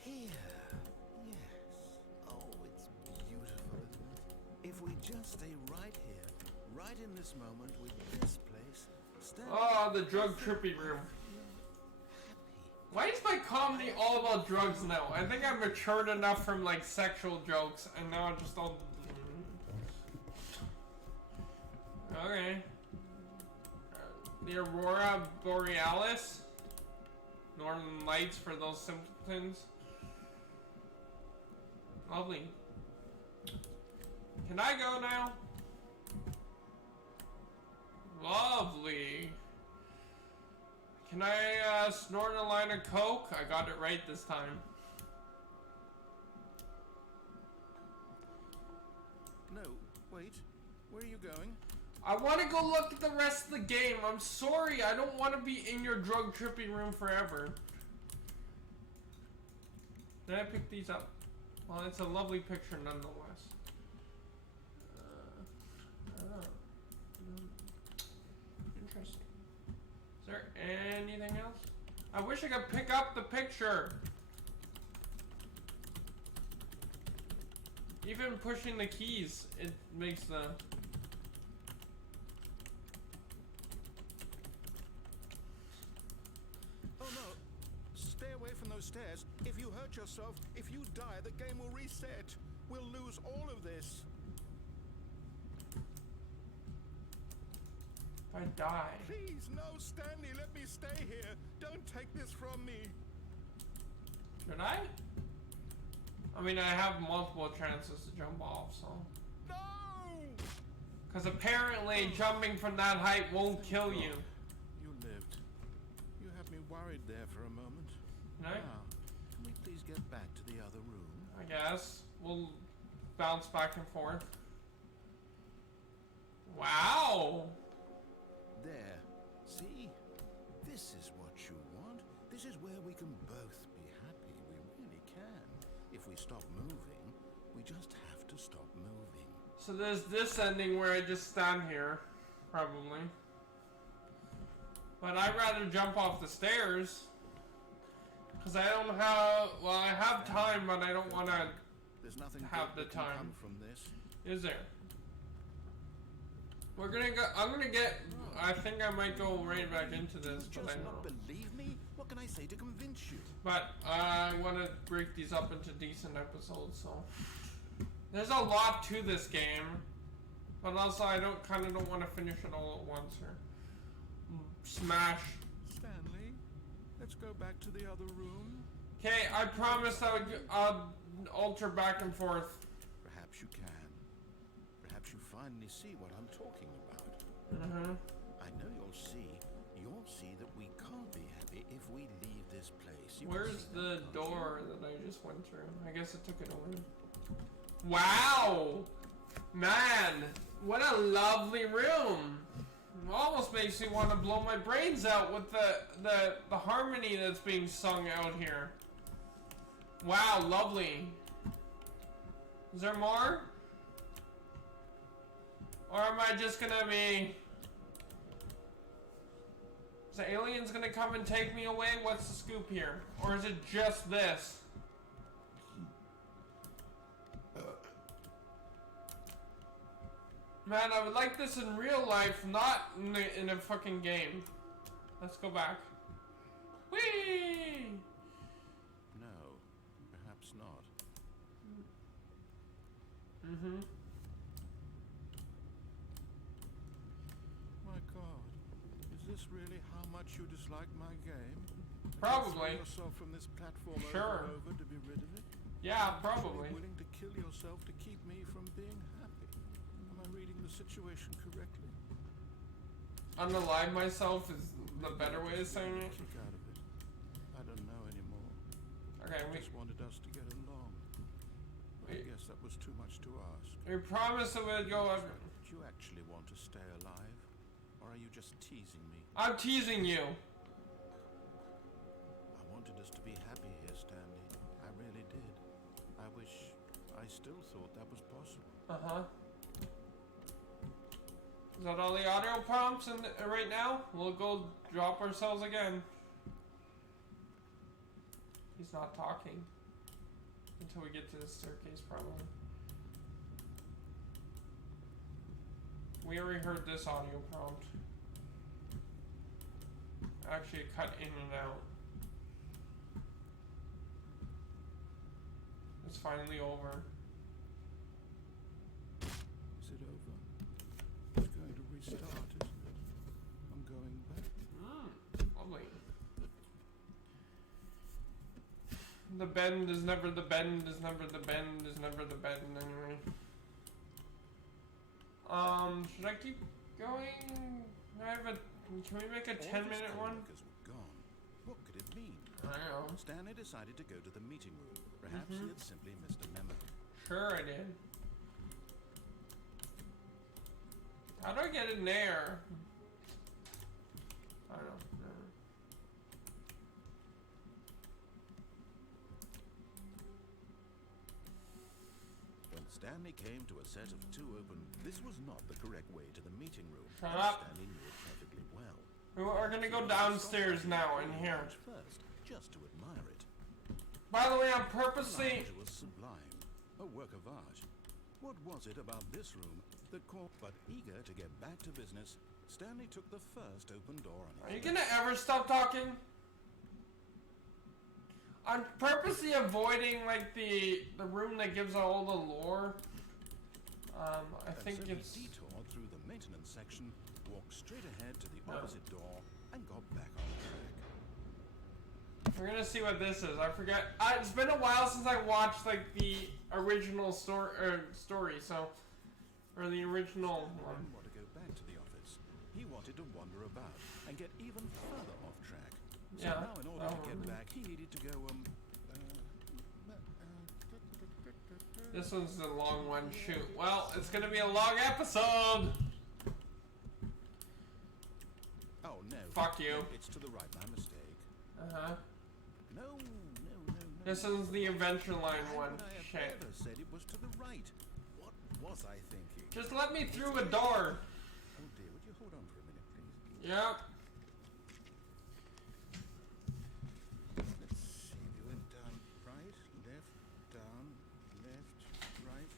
Here. Yes. Oh, it's beautiful, isn't it? If we just stay right here, right in this moment with this place, stand Oh, the drug trippy room. happy. Why is my comedy all about drugs now? I think I've matured enough from like sexual jokes, and now I'm just all. Okay. The Aurora Borealis, Northern Lights for those simpletons. Lovely. Can I go now? Lovely. Can I snort a line of coke? I got it right this time. No, wait. Where are you going? I want to go look at the rest of the game. I'm sorry, I don't want to be in your drug tripping room forever. Did I pick these up? Well, it's a lovely picture nonetheless. Interesting. Is there anything else? I wish I could pick up the picture. Even pushing the keys, it makes the... Oh no! Stay away from those stairs. If you hurt yourself, if you die, the game will reset. We'll lose all of this. If I die. Please, no, Stanley, let me stay here. Don't take this from me. Should I? I mean, I have multiple chances to jump off, so... No! Because apparently jumping from that height won't kill you. You lived. You had me worried there for a moment. No? Now, can we please get back to the other room? I guess. We'll bounce back and forth. Wow! There. See? This is what you want. This is where we can both be happy. We really can. If we stop moving, we just have to stop moving. So there's this ending where I just stand here. Probably. But I'd rather jump off the stairs. Because I don't have... Well, I have time, but I don't want to... There's nothing have good the that can time. come from this. Is there? We're gonna go... I'm gonna get... I think I might go right back into this, You but I just don't not know. believe me? What can I say to convince you? But I want to break these up into decent episodes, so... There's a lot to this game. But also I don't want to finish it all at once here. Smash. Stanley, let's go back to the other room. Okay, I promised I would alter back and forth. Perhaps you can. Perhaps you finally see what I'm talking about. I know you'll see that we can't be happy if we leave this place. You can Where's see the that, can't door that I just went through? I guess it took it away. Wow! Man! What a lovely room! almost makes me want to blow my brains out with the harmony that's being sung out here. Wow, lovely. Is there more? Or am I just gonna be... Is the aliens gonna come and take me away? What's the scoop here? Or is it just this? Man, I would like this in real life, not in a fucking game. Let's go back. Whee! No, perhaps not. Mm-hmm. My God, is this really how much you dislike my game? Probably. You throw yourself from this platform Sure. over to be rid of it? Yeah, You're probably. willing to kill yourself to keep me from being happy. Am I reading the situation correctly? Unalive myself is the better way of saying it. Kick out of it. I don't know anymore. Okay, I just wanted us to get along. I guess that was too much to ask. we promised it would go up. Do you actually want to stay alive? Or are you just teasing me? I'm teasing you. I wanted us to be happy here, Stanley. I really did. I wish I still thought that was possible. Uh-huh. Is that all the audio prompts right now? We'll go drop ourselves again. He's not talking. Until we get to the staircase, probably. We already heard this audio prompt. Actually, it cut in and out. It's finally over. Is it over? It's going to restart, isn't it? I'm going back. Lovely. The bend is never the bend is never the bend is never the bend anyway. Should I keep going? I have a... Can we make a 10-minute one? Were gone. What could it mean? I don't know. Stanley decided to go to the meeting room. Perhaps he had simply missed a memo. Sure I did. How do I get in there? I don't know. When Stanley came to a set of two open, this was not the correct way to the meeting room. Shut up. Stanley knew it perfectly well. We're gonna go downstairs now in here. First, just to admire it. By the way, I'm purposely... The was sublime, a work of art. What was it about this room that caught? But eager to get back to business, Stanley took the first open door on his Are you gonna ever stop talking? I'm purposely avoiding like the room that gives all the lore. I think so it's... he detoured through the maintenance section, walked straight ahead to the opposite door, and got back on track. We're gonna see what this is. I forget. It's been a while since I watched like the original story, so... Or the original one. He didn't want to go back to the office. He wanted to wander about and get even further off track. So Yeah. now in order to get back, he needed to go, This one's the long one. Shoot. Well, it's gonna be a long episode. Oh, no. Fuck you. No, it's to the right, my mistake. Uh-huh. No. This is the Adventure Line one. I have Shit. never said it was to the right. What was I thinking? Just let me through a door. Oh dear, would you hold on for a minute, please? Yep. Let's see, we went down right, left, down, left, right.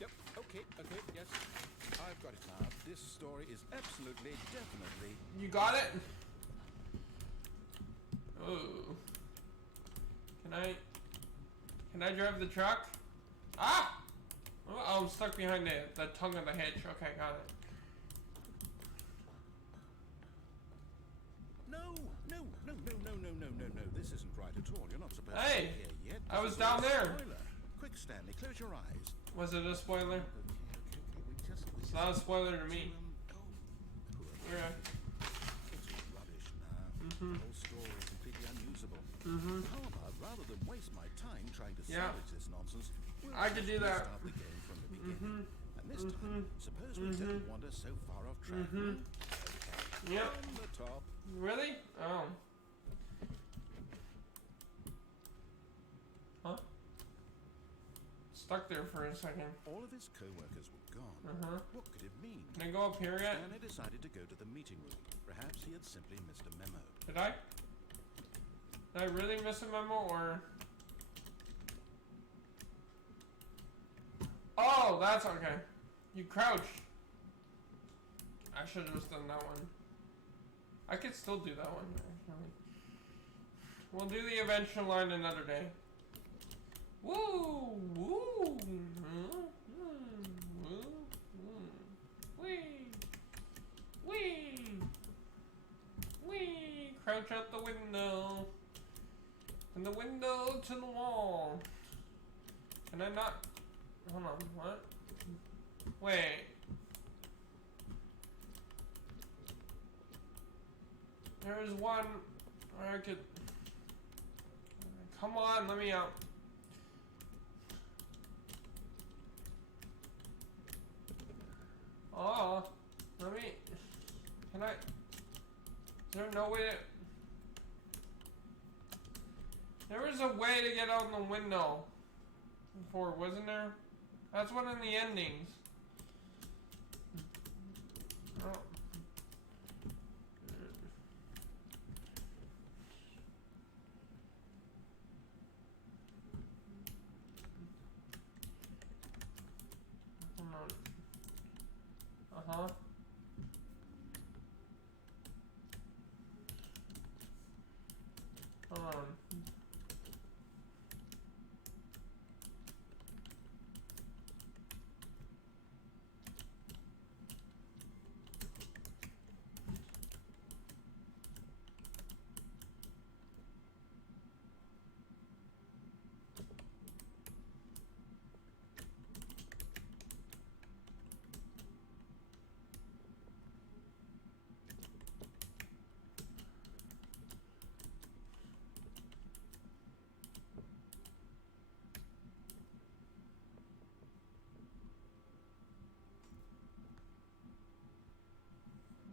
Yep, okay, yes. I've got it now. This story is absolutely, definitely... You got it? Ooh. Can I drive the truck? Ah! Oh, I'm stuck behind the tongue of the hitch. Okay, got it. No. This isn't right at all. You're not supposed to Hey! be here yet. I was This is down a there. Spoiler. Quick, Stanley, close your eyes. Was it a spoiler? Okay. It's not a spoiler to me. Oh, Yeah. it's rubbish now. The whole story is completely unusable. How about, rather than waste my time trying to Yeah. salvage this nonsense, we'll I could do that. start the game from the beginning. And this time, suppose we don't wander so far off track. Yep. On the top. Really? Oh. Huh? Stuck there for a second. All of his co-workers were gone. Uh-huh. What could it mean? Can I go up here yet? Stanley decided to go to the meeting room. Perhaps he had simply missed a memo. Did I? Did I really miss a memo, or? Oh, that's okay. You crouch. I should have just done that one. I could still do that one. We'll do the adventure line another day. Woo! Woo! Wee! Wee! Wee! Crouch out the window. From the window to the wall. Can I not? Hold on, what? Wait. There's one where I could... Come on, let me out. Oh, let me... Can I... Is there no way to... There was a way to get out the window before, wasn't there? That's one in the endings. Oh. Come on. Uh-huh. Come on.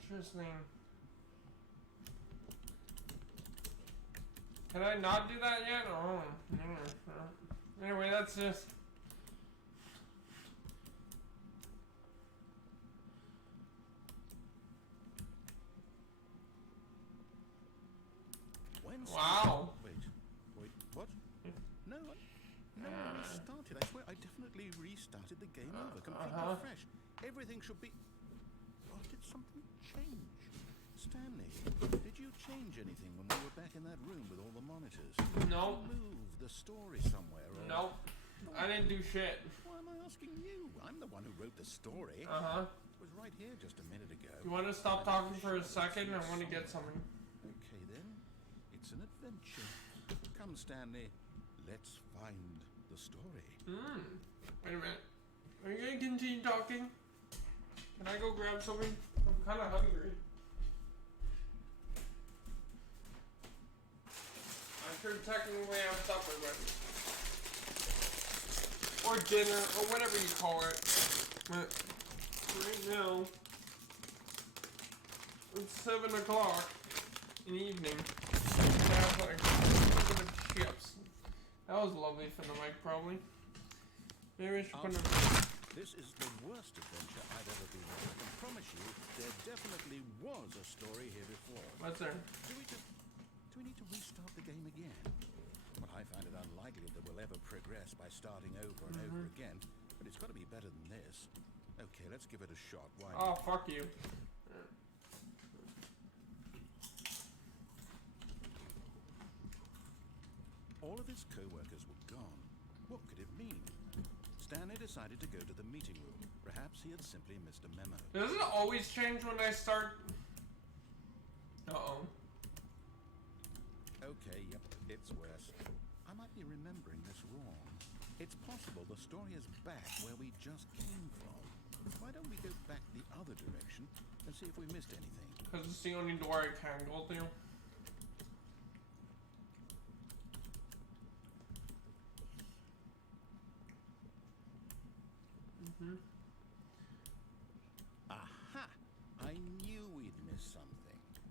Interesting. Can I not do that yet? Oh. Anyway, that's just... Wow. Wait, what? No, I restarted. I swear I definitely restarted the game over, completely fresh. Everything should be... Or did something change? Stanley, did you change anything when we were back in that room with all the monitors? No. Did you move the story somewhere? Or... Nope. I didn't do shit. Why am I asking you? I'm the one who wrote the story. Uh-huh. It was right here just a minute ago. You want to stop talking for a second? I want to get something. Okay then. It's an adventure. Come, Stanley. Let's find the story. Wait a minute. Are you going to continue talking? Can I go grab something? I'm kind of hungry. I should technically have supper ready. Or dinner, or whatever you call it. But right now, it's 7 o'clock in the evening. I have like a little bit of chips. That was lovely for the mic, probably. Maybe I should put it. This is the worst adventure I've ever been on. I can promise you, there definitely was a story here before. What's there? Do we need to restart the game again? Well, I find it unlikely that we'll ever progress by starting over and over again, but it's got to be better than this. Okay, let's give it a shot. Why not? Oh, fuck you. All of his co-workers were gone. What could it mean? Stanley decided to go to the meeting room. Perhaps he had simply missed a memo. Does it always change when I start? Uh-oh. Okay, yep, it's worse. I might be remembering this wrong. It's possible the story is back where we just came from. Why don't we go back the other direction and see if we missed anything? Because it's the only door I can go through. Aha! I knew we'd miss something.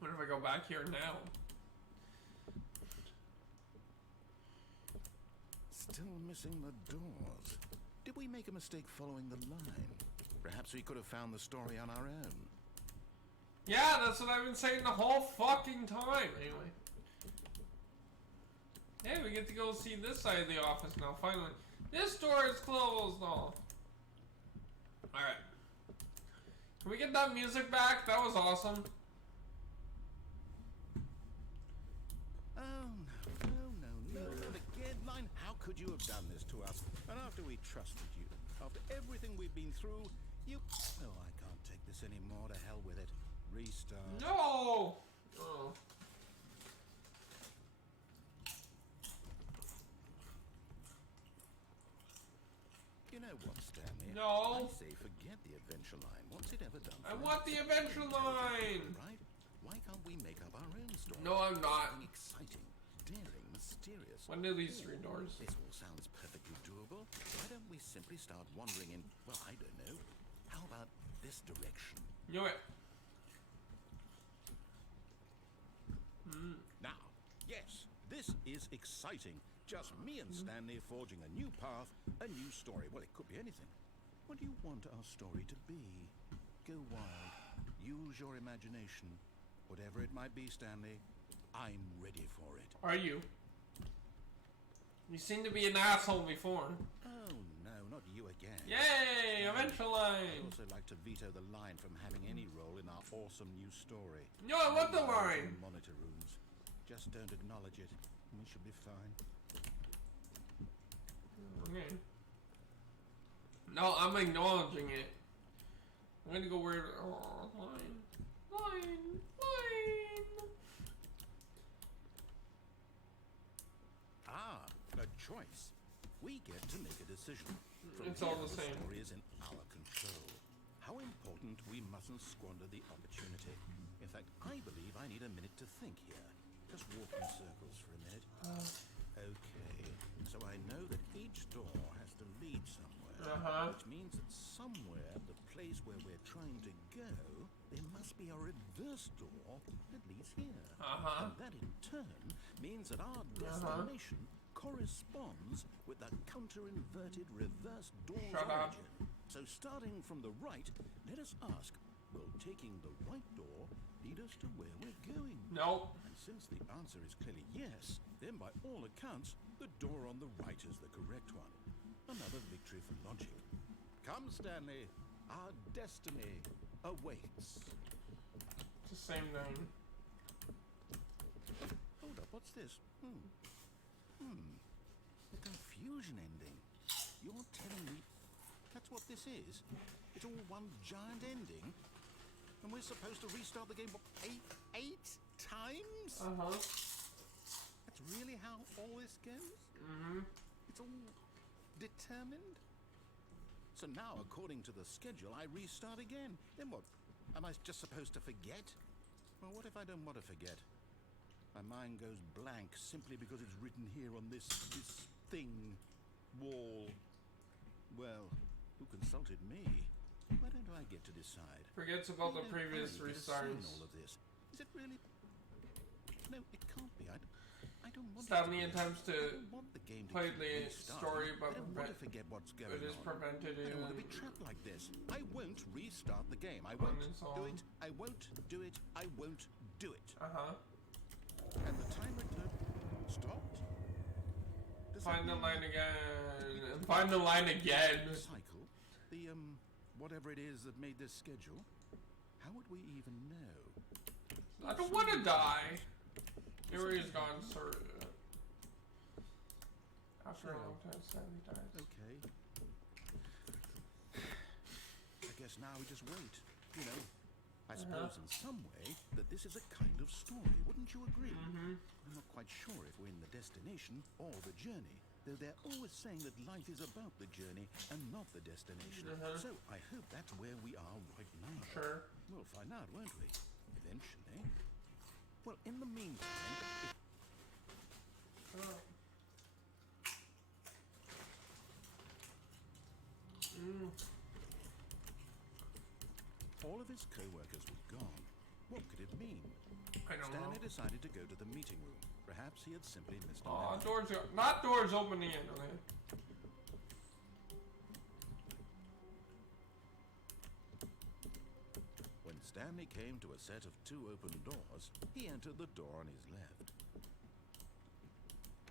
What if I go back here now? Still missing the doors. Did we make a mistake following the line? Perhaps we could have found the story on our own. Yeah, that's what I've been saying the whole fucking time. Anyway. Hey, we get to go see this side of the office now, finally. This door is closed now. Alright. Can we get that music back? That was awesome. Oh, no. Again, Line, how could you have done this to us? And after we trusted you, after everything we've been through, you... Oh, I can't take this anymore. To hell with it. Restart. No! Oh. You know what, Stanley? No. I say forget the adventure line. What's it ever done for I want the adventure line! Right? Why can't we make up our own story? No, I'm not. Exciting, daring, mysterious. When do these 3 doors? This all sounds perfectly doable. Why don't we simply start wandering in, well, I don't know. How about this direction? Knew it. Now, yes, this is exciting. Just me and Stanley forging a new path, a new story. Well, it could be anything. What do you want our story to be? Go wild. Use your imagination. Whatever it might be, Stanley, I'm ready for it. Are you? You seem to be an asshole before. Oh, no, not you again. Yay! Adventure I'd line! also like to veto the line from having any role in our awesome new story. No, I want the line! Monitor rooms. Just don't acknowledge it. We should be fine. Okay. No, I'm acknowledging it. I'm gonna go where... Oh, line. Ah, a choice. We get to make a decision. It's all the same. The story is in our control. How important, we mustn't squander the opportunity. In fact, I believe I need a minute to think here. Just walk in circles for a minute. Okay, so I know that each door has to lead somewhere. Which means that somewhere, the place where we're trying to go, there must be a reverse door that leads here. And that in turn means that our destination corresponds with the counter-inverted reverse door's origin. So starting from the right, let us ask, will taking the right door lead us to where we're going? Nope. And since the answer is clearly yes, then by all accounts, the door on the right is the correct one. Another victory for logic. Come, Stanley. Our destiny awaits. It's the same name. Hold up, what's this? The confusion ending. You're telling me that's what this is? It's all one giant ending? And we're supposed to restart the game, what, eight times? That's really how all this goes? It's all determined? So now, according to the schedule, I restart again. Then what? Am I just supposed to forget? Well, what if I don't want to forget? My mind goes blank simply because it's written here on this thing, wall. Well, who consulted me? Why don't I get to decide? Forgets about the previous restarts. All of this. Is it really? No, it can't be. I don't want Stanley attempts to the game to play keep the restarting. story, but I don't want to forget what's going it is on. prevented I in... don't want to be trapped like this. I won't restart the game. I won't do it. I won't do it. I won't do it. And the timer stopped. Find the line again. Find the line again. Cycle. The whatever it is that made this schedule. How would we even know? I don't want to die. Here he's gone, sir. After a long time, Stanley dies. Okay. I guess now we just wait. You know, I suppose in some way that this is a kind of story. Wouldn't you agree? I'm not quite sure if we're in the destination or the journey. Though they're always saying that life is about the journey and not the destination. So I hope that's where we are right now. Sure. We'll find out, won't we? Eventually. Well, in the meantime... All of his co-workers were gone. What could it mean? I don't Stanley know. decided to go to the meeting room. Perhaps he had simply missed a Oh, memo. doors, not doors opening in, okay? When Stanley came to a set of 2 open doors, he entered the door on his left.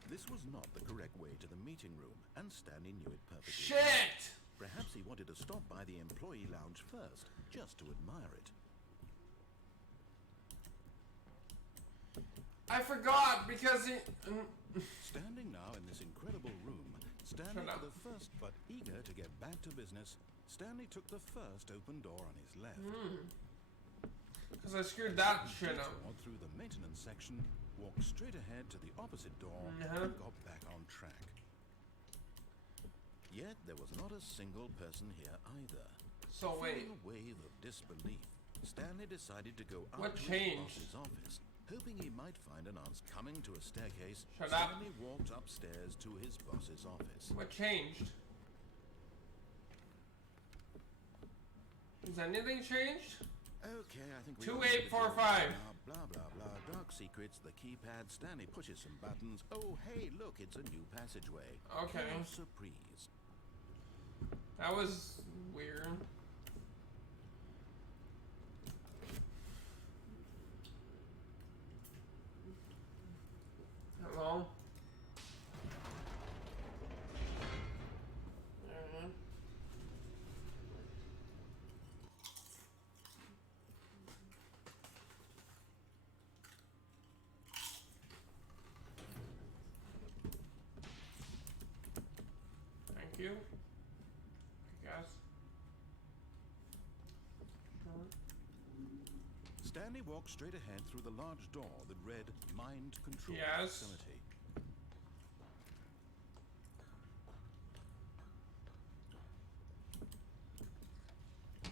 This was not the correct way to the meeting room, and Stanley knew it perfectly. Shit! Perhaps he wanted to stop by the employee lounge first, just to admire it. I forgot because he. Standing now in this incredible room, Stanley for the first, but eager to get back to business, Stanley took the first open door on his left. Because I screwed that shit up. Through the maintenance section, walked straight ahead to the opposite door, and got back on track. Yet there was not a single person here either. So wait. Feeling a wave of disbelief, Stanley decided to go out What to changed? his boss's office, hoping he might find an answer. Coming to a staircase, Shut up. Stanley walked upstairs to his boss's office. What changed? Has anything changed? Okay, I think we 2845. Blah blah blah. Dark secrets. The keypad. Stanley pushes some buttons. Oh hey, look! It's a new passageway. Okay. Oh, surprise. That was weird. Hello? Thank you. I guess. Stanley walked straight ahead through the large door that read Mind Control Yes. Facility.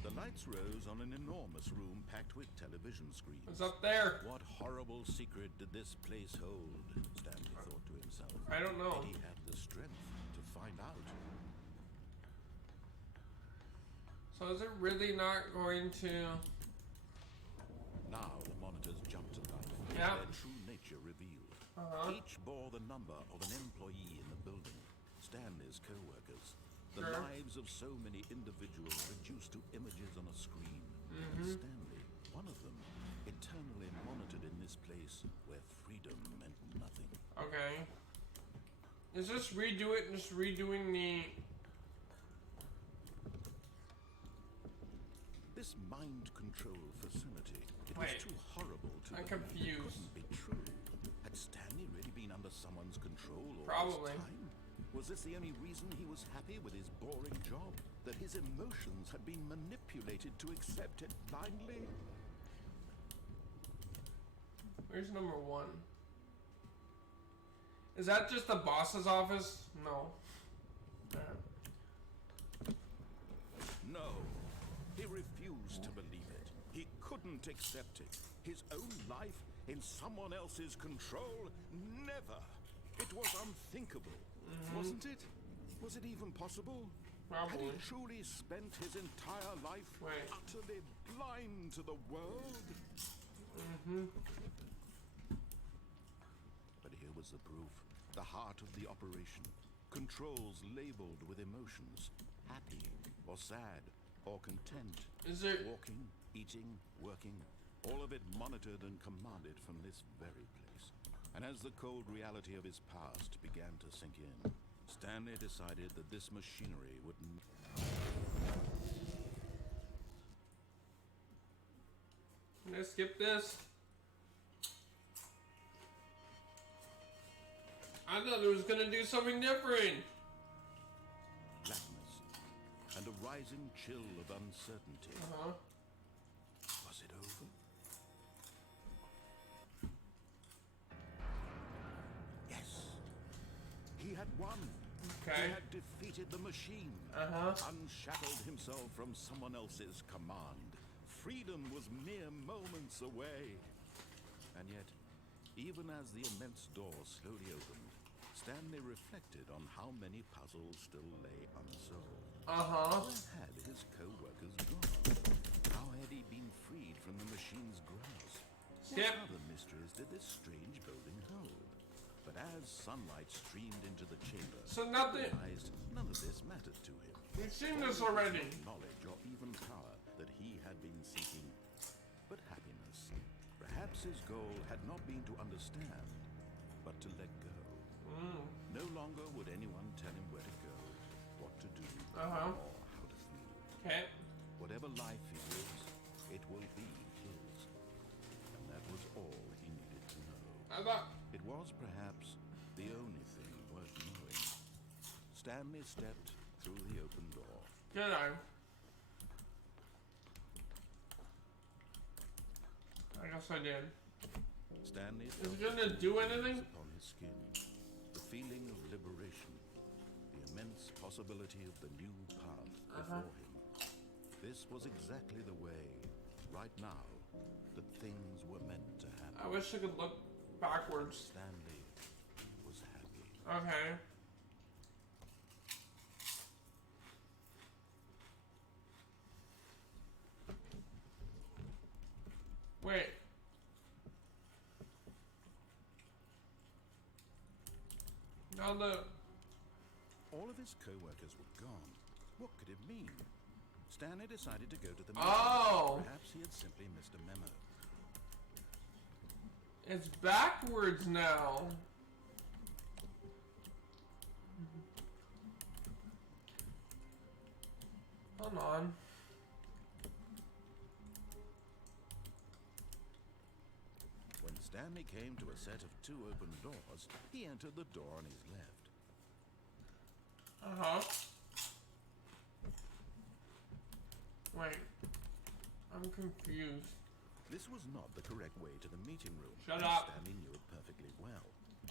The lights rose on an enormous room packed with television screens. What's up there? What horrible secret did this place hold? Stanley thought to himself. I don't know. Did he have the strength to find out? So is it really not going to... Now the monitors jumped to life. Yeah. Their true nature revealed. Each bore the number of an employee in the building. Stanley's co-workers. The Sure. lives of so many individuals reduced to images on a screen. And Stanley, one of them, eternally monitored in this place where freedom meant nothing. Okay. Is this redo it and just redoing the... This mind control facility, it Wait. was too horrible to I'm believe. It confused. couldn't be true. Had Stanley really been under someone's control all Probably. this time? Was this the only reason he was happy with his boring job? That his emotions had been manipulated to accept it blindly? Where's number 1? Is that just the boss's office? No. No. He refused to believe it. He couldn't accept it. His own life in someone else's control? Never. It was unthinkable. Wasn't it? Was it even possible? Had Probably. he truly spent his entire life Wait. utterly blind to the world? But here was the proof. The heart of the operation. Controls labeled with emotions. Happy or sad or content. Is there... Walking, eating, working. All of it monitored and commanded from this very place. And as the cold reality of his past began to sink in, Stanley decided that this machinery would... Can I skip this? I thought it was gonna do something different. blackness and a rising chill of uncertainty. Was it over? Yes. He had won. Okay. He had defeated the machine. Unshackled himself from someone else's command. Freedom was mere moments away. And yet, even as the immense door slowly opened, Stanley reflected on how many puzzles still lay unsolved. Where had his co-workers gone? How had he been freed from the machine's grasp. Skip. What other mysteries did this strange building hold? But as sunlight streamed into the chamber, So nothing. he realized none of this mattered to him. We've seen this already. Knowledge or even power that he had been seeking, but happiness. Perhaps his goal had not been to understand, but to let go. No longer would anyone tell him where to go, what to do, or how to feel. Okay. Whatever life he lives, it will be his. And that was all he needed to know. I thought. It was perhaps the only thing worth knowing. Stanley stepped through the open door. Did I? I guess I did. Stanley Is it gonna do anything? upon his skin. The feeling of liberation. The immense possibility of the new path before him. This was exactly the way, right now, that things were meant to happen. I wish I could look backwards. Stanley was happy. Okay. Wait. Now All of his co-workers were gone. What could it mean? Stanley decided to go to the meeting. Oh! Perhaps he had simply missed a memo. It's backwards now. Hold on. When Stanley came to a set of two open doors, he entered the door on his left. Wait. I'm confused. This was not the correct way to the meeting room. Shut and up. Stanley knew it perfectly well.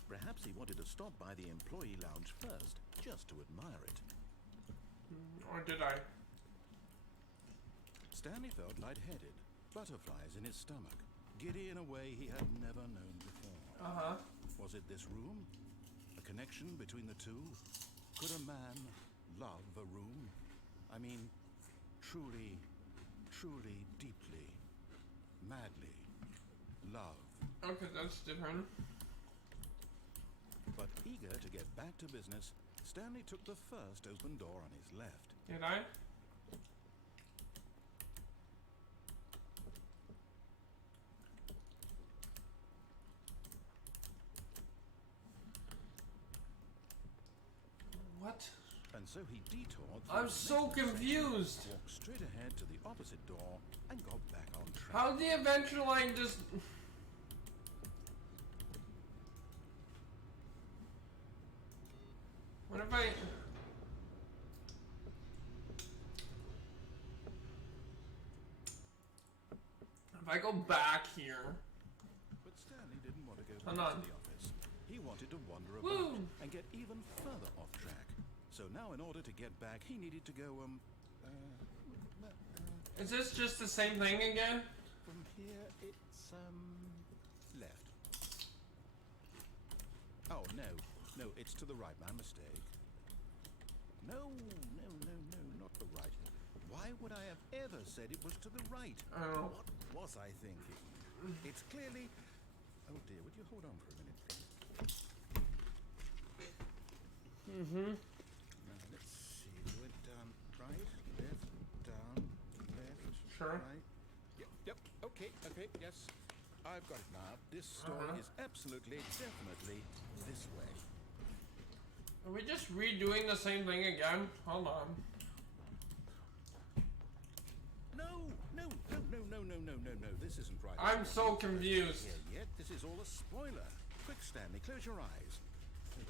Perhaps he wanted to stop by the employee lounge first, just to admire it. Or did I? Stanley felt lightheaded, butterflies in his stomach, giddy in a way he had never known before. Was it this room? A connection between the two? Could a man love a room? I mean, truly, truly, deeply, madly love. Okay, that's different. But eager to get back to business, Stanley took the first open door on his left. Did I? What? And so he detoured. I'm so confused. Walked straight ahead to the opposite door and got back on track. How did the adventure line just... What if I... If I go back here... But Stanley didn't want to go Hold back on. to the office. He wanted to wander Woo. about and get even further off track. So now in order to get back, he needed to go, Is this just the same thing again? from here, it's, left. Oh, no, it's to the right, my mistake. No, not the right. Why would I have ever said it was to the right? Oh. What was I thinking? It's clearly... Oh dear, would you hold on for a minute, please? Now, let's see, we went down right, left, down, left, Sure. right. Yep, okay, yes. I've got it now. This story is absolutely, definitely this way. Are we just redoing the same thing again? Hold on. No, this isn't right. I'm so confused. Here yet, this is all a spoiler. Quick, Stanley, close your eyes. Okay.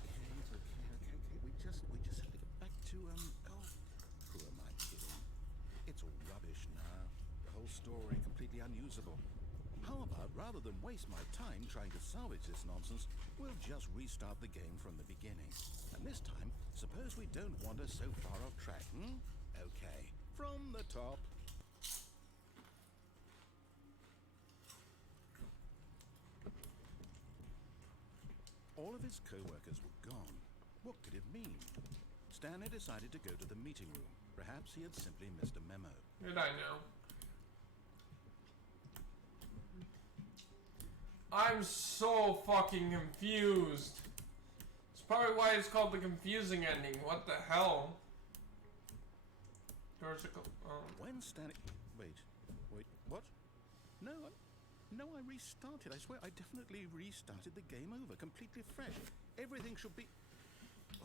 We just have to get back to, who am I kidding? It's all rubbish now. The whole story completely unusable. How about, rather than waste my time trying to salvage this nonsense, we'll just restart the game from the beginning. And this time, suppose we don't wander so far off track, Okay, from the top. All of his co-workers were gone. What could it mean? Stanley decided to go to the meeting room. Perhaps he had simply missed a memo. Did I know? I'm so fucking confused. It's probably why it's called the confusing ending. What the hell? Doors are When Stanley... Wait, what? No, I restarted. I swear, I definitely restarted the game over, completely fresh. Everything should be...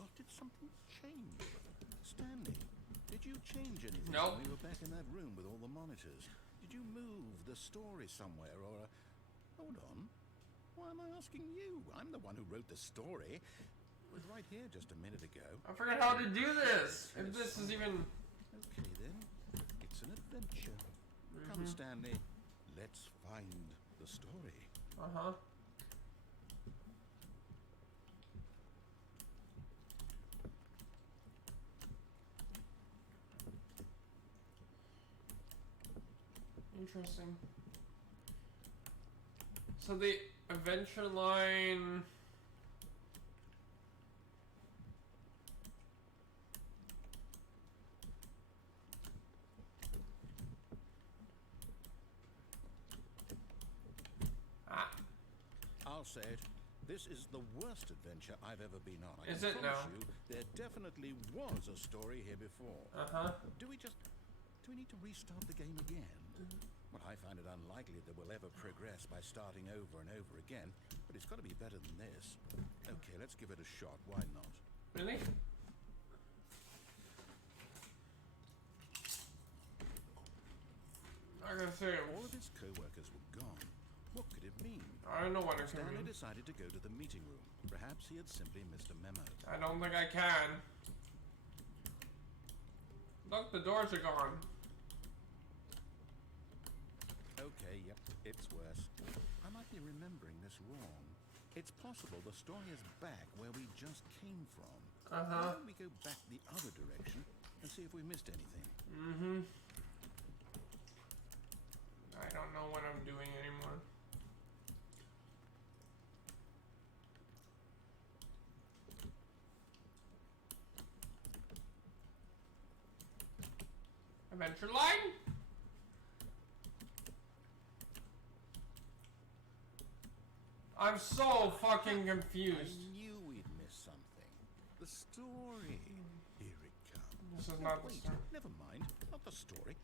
Or did something change? Stanley, did you change anything Nope. when we were back in that room with all the monitors? Did you move the story somewhere, or... Hold on. Why am I asking you? I'm the one who wrote the story. It was right here just a minute ago. I forgot how to do this. If this is even... Okay then, it's an adventure. Come, Stanley, let's find the story. Uh-huh. Interesting. So the adventure line... I'll say it. This is the worst adventure I've ever been on. I Is can it promise now? you, there definitely was a story here before. Uh-huh. Do we need to restart the game again? Well, I find it unlikely that we'll ever progress by starting over and over again, but it's got to be better than this. Okay, let's give it a shot. Why not? Really? I gotta say, All of his co-workers were gone. What could it mean? I don't know what it could Stanley mean. decided to go to the meeting room. Perhaps he had simply missed a memo. I don't think I can. Look, the doors are gone. Okay, yep, it's worse. I might be remembering this wrong. It's possible the story is back where we just came from. Why don't we go back the other direction and see if we missed anything? I don't know what I'm doing anymore. Adventure line? I'm so fucking I confused. knew we'd missed something. The story. Here it comes. This is not the Wait, story. never mind. Not the story.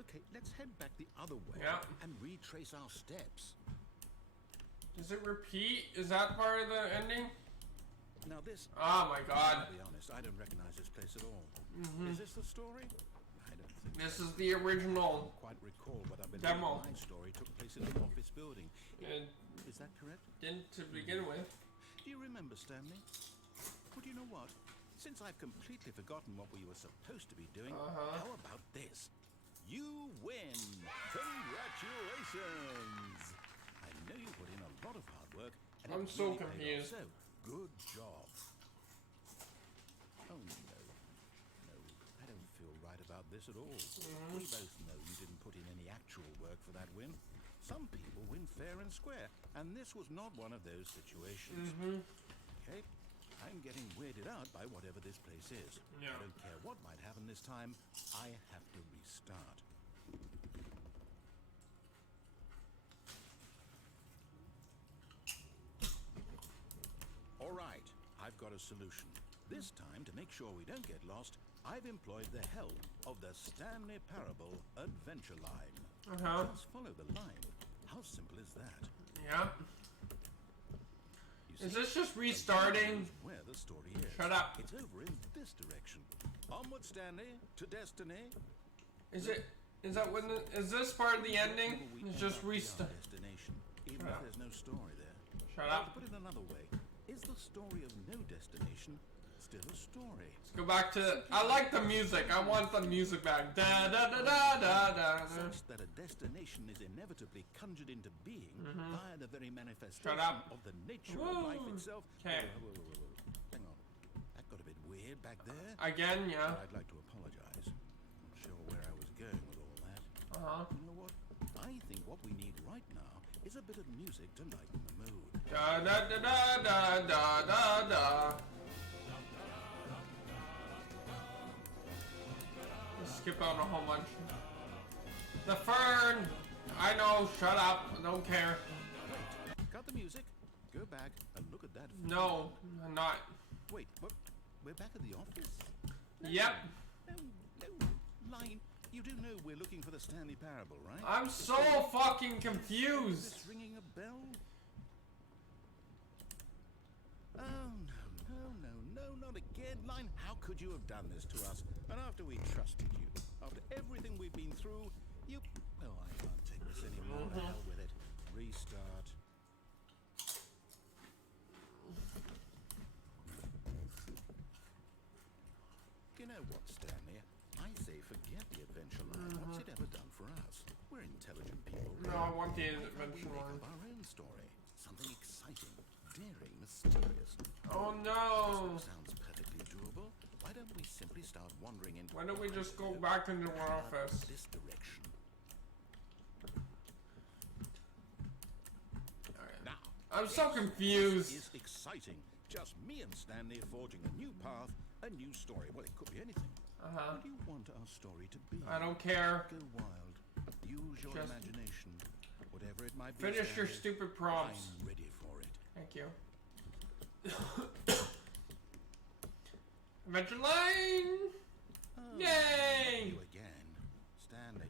Okay, let's head back the other way Yeah. and retrace our steps. Does it repeat? Is that part of the ending? Now this... Oh my god. I'll be honest, I don't recognize this place at all. Is this the story? I don't think This so. is the I original don't quite recall, but I believe demo. my story took place in an office building. It Is that correct? didn't to begin with. Do you remember, Stanley? Well, do you know what? Since I've completely forgotten what we were supposed to be doing, how about this? You win! Congratulations! I know you put in a lot of hard work, and I'm it so really paid off. confused. So, good job. Oh, no. No, I don't feel right about this at all. We both know you didn't put in any actual work for that win. Some people win fair and square, and this was not one of those situations. Okay, I'm getting weirded out by whatever this place is. Yeah. I don't care what might happen this time, I have to restart. All right, I've got a solution. This time, to make sure we don't get lost, I've employed the help of the Stanley Parable adventure line. Just follow the line. How simple is that? Yeah. You Is see, this just the restarting? line is where the story is. Shut up. It's over in this direction. Onward, Stanley, to destiny. Is it? Is that when? Is this part of the ending? Wherever we It's end just up, we are restart. destination, even Shut if up. there's no story there. Shut To up. put it another way, is the story of no destination still a story? Let's go back to. I like the music. I want the music back. Da da da da da da. Such that a destination is inevitably conjured into being via the very manifestation up. of the nature Woo. of life itself. Okay. Whoa. Hang on. That got a bit weird back there. Again, yeah. I'd like to apologize. Not sure where I was going with all that. You know what? I think what we need right now is a bit of music to lighten the mood. Da da da da da da da da. Let's skip out a whole bunch. The fern. I know. Shut up. I don't care. Wait. Cut the music. Go back and look at that. No, I'm not. Wait, what? We're back at the office? No, Yep. No. Line, you do know we're looking for the Stanley Parable, right? I'm so fucking confused. Is this ringing a bell? Oh, no, not again. Line, how could you have done this to us? And after we trusted you, after everything we've been through, you... Oh, I can't take this anymore. To hell with it. Restart. You know what, Stanley? I say forget the adventure line. What's it ever done for us? We're intelligent people. No, I want the Why can't we adventure make line. up our own story? Something exciting, daring, mysterious. Oh no. Sounds perfectly doable. Why don't we simply start wandering into... Why don't we just go back into our office? This direction. Now, I'm so confused. this is exciting. Just me and Stanley forging a new path, a new story. Well, it could be anything. What do you want our story to be? I don't care. Go wild. Use your Just imagination. Whatever it might be. Finish your Stanley, stupid prompts. I'm ready for it. Thank you. Adventure line! Oh, Yay! You again. Stanley,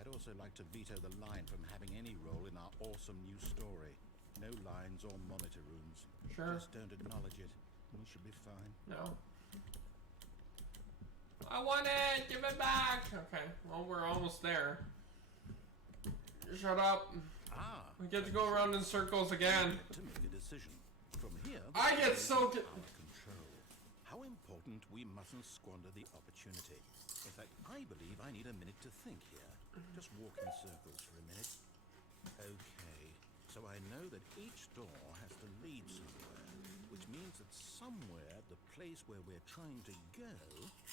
I'd also like to veto the line from having any role in our awesome new story. No lines or monitor rooms. Sure. Just don't acknowledge it. We should be fine. No. I want it! Give it back! Okay, well, we're almost there. Shut up. We get to go around in circles again. To make a decision. From here, I get so... out of control. How important we mustn't squander the opportunity. In fact, I believe I need a minute to think here. Just walk in circles for a minute. Okay, so I know that each door has to lead somewhere, which means that somewhere, the place where we're trying to go,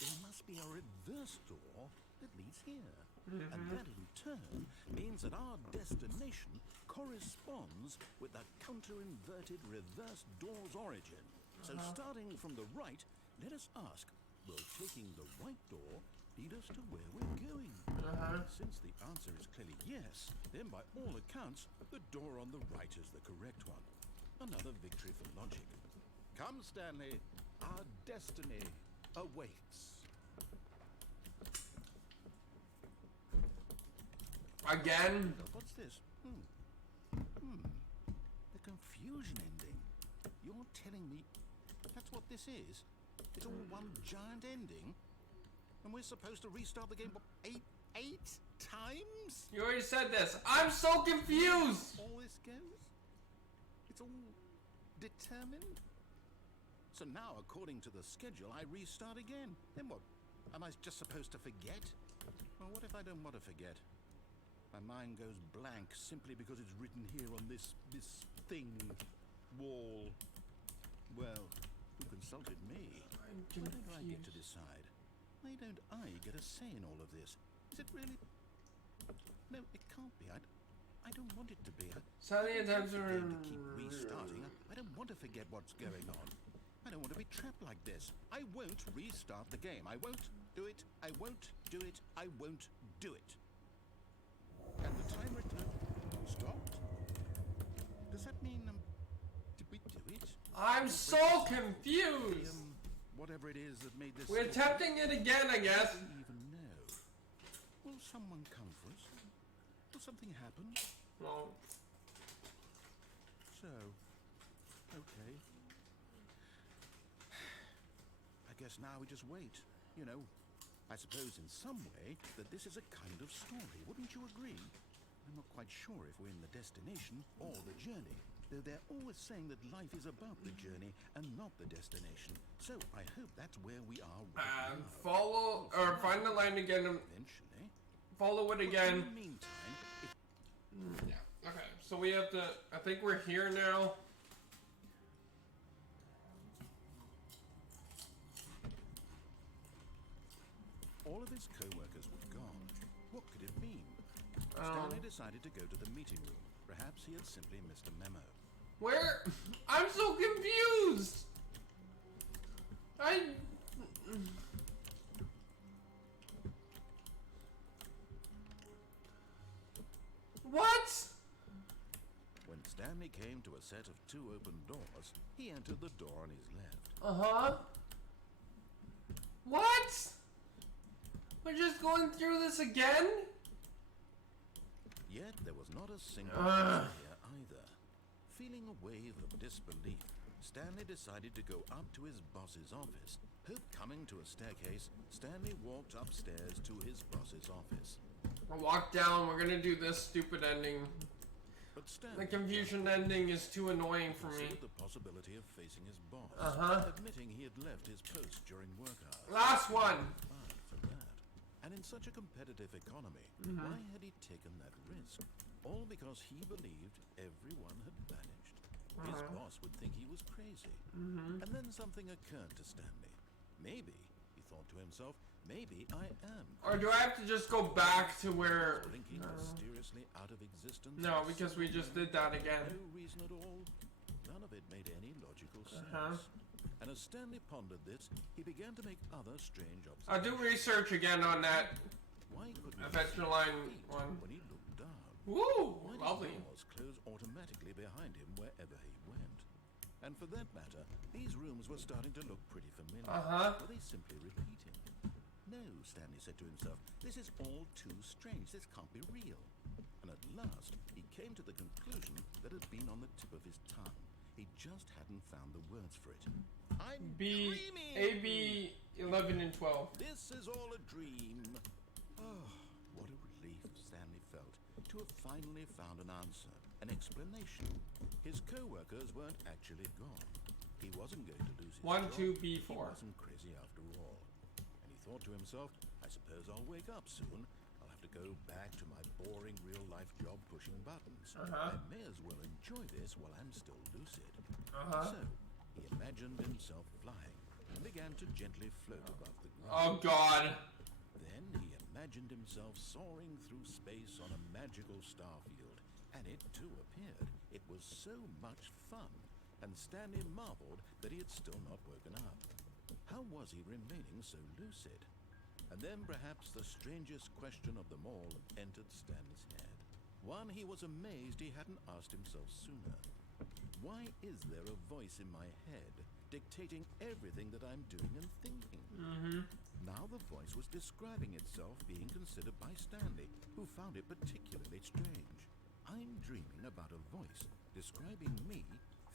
there must be a reverse door that leads here. And that in turn means that our destination corresponds with the counter-inverted reverse door's origin. So starting from the right, let us ask, will taking the right door lead us to where we're going? Since the answer is clearly yes, then by all accounts, the door on the right is the correct one. Another victory for logic. Come, Stanley, our destiny awaits. Again? What's this? The confusion ending. You're telling me that's what this is? It's all one giant ending? And we're supposed to restart the game, what, eight times? You already said this. I'm so confused! All this goes? It's all determined? So now, according to the schedule, I restart again. Then what? Am I just supposed to forget? Well, what if I don't want to forget? My mind goes blank simply because it's written here on this thing, wall. Well, who consulted me? I'm Why don't I get to confused. decide? Why don't I get a say in all of this? Is it really... No, it can't be. I don't want it to be. Sunny attempts to keep restarting. I don't want to forget what's going on. I don't want to be trapped like this. I won't restart the game. I won't do it. I won't do it. I won't do it. And the timer stopped. Does that mean, did we do it? I'm so confused! Whatever it is that made this... We're attempting it again, I guess. I don't even know. Will someone come for us? Will something happen? No. So, okay. I guess now we just wait. You know, I suppose in some way that this is a kind of story. Wouldn't you agree? I'm not quite sure if we're in the destination or the journey. Though they're always saying that life is about the journey and not the destination. So I hope that's where we are right now. Follow, or find the line again and Eventually. follow it But again. in the meantime, if Yeah, okay, so we have to, I think we're here now. all of his co-workers were gone, what could it mean? Stanley decided to go to the meeting room. Perhaps he had simply missed a memo. Where? I'm so confused! What? When Stanley came to a set of 2 open doors, he entered the door on his left. Uh-huh. What? We're just going through this again? Yet there was not a single person here either. Feeling a wave of disbelief, Stanley decided to go up to his boss's office. Coming to a staircase, Stanley walked upstairs to his boss's office. I walk down, we're gonna do this stupid ending. But Stanley, The confusion ending is too annoying for me. considered the possibility of facing his boss, admitting he had left his post during work hours. Last one! Fired for that. And in such a competitive economy, why had he taken that risk? All because he believed everyone had vanished. His boss would think he was crazy. And then something occurred to Stanley. Maybe, he thought to himself, maybe I am. Or do I have to just go back to where... Blinking mysteriously out of existence. No, because we just did that again. No reason at all. None of it made any logical sense. And as Stanley pondered this, he began to make other strange observations. I'll do research again on that Why couldn't Adventure Line one. when he looked down? Woo! Why Lovely. did doors close automatically behind him wherever he went? And for that matter, these rooms were starting to look pretty familiar. Were they simply repeating? No, Stanley said to himself, this is all too strange. This can't be real. And at last, he came to the conclusion that had been on the tip of his tongue. He just hadn't found the words for it. I'm dreaming! AB 11 and 12. This is all a dream. Oh, what a relief Stanley felt to have finally found an answer, an explanation. His co-workers weren't actually gone. He wasn't going to lose his 1, job. 2, B4. He wasn't crazy after all. And he thought to himself, I suppose I'll wake up soon. I'll have to go back to my boring real-life job pushing buttons. I may as well enjoy this while I'm still lucid. So, he imagined himself flying and began to gently float above the ground. Oh god. Then he imagined himself soaring through space on a magical star field, and it too appeared. It was so much fun, and Stanley marveled that he had still not woken up. How was he remaining so lucid? And then perhaps the strangest question of them all entered Stanley's head. One he was amazed he hadn't asked himself sooner. Why is there a voice in my head dictating everything that I'm doing and thinking? Now the voice was describing itself being considered by Stanley, who found it particularly strange. I'm dreaming about a voice describing me,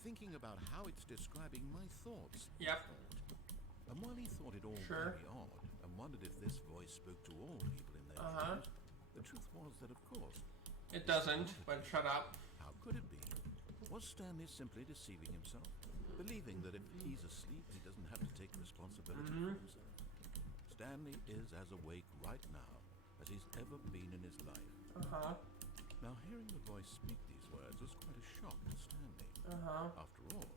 thinking about how it's describing my thoughts. Yep. And while he thought it all Sure. very odd, and wondered if this voice spoke to all people in their dreams, the truth was that, of course, It doesn't, but shut up. how could it be? Was Stanley simply deceiving himself, believing that if he's asleep, he doesn't have to take responsibility for himself? Stanley is as awake right now as he's ever been in his life. Now, hearing the voice speak these words was quite a shock to Stanley. After all,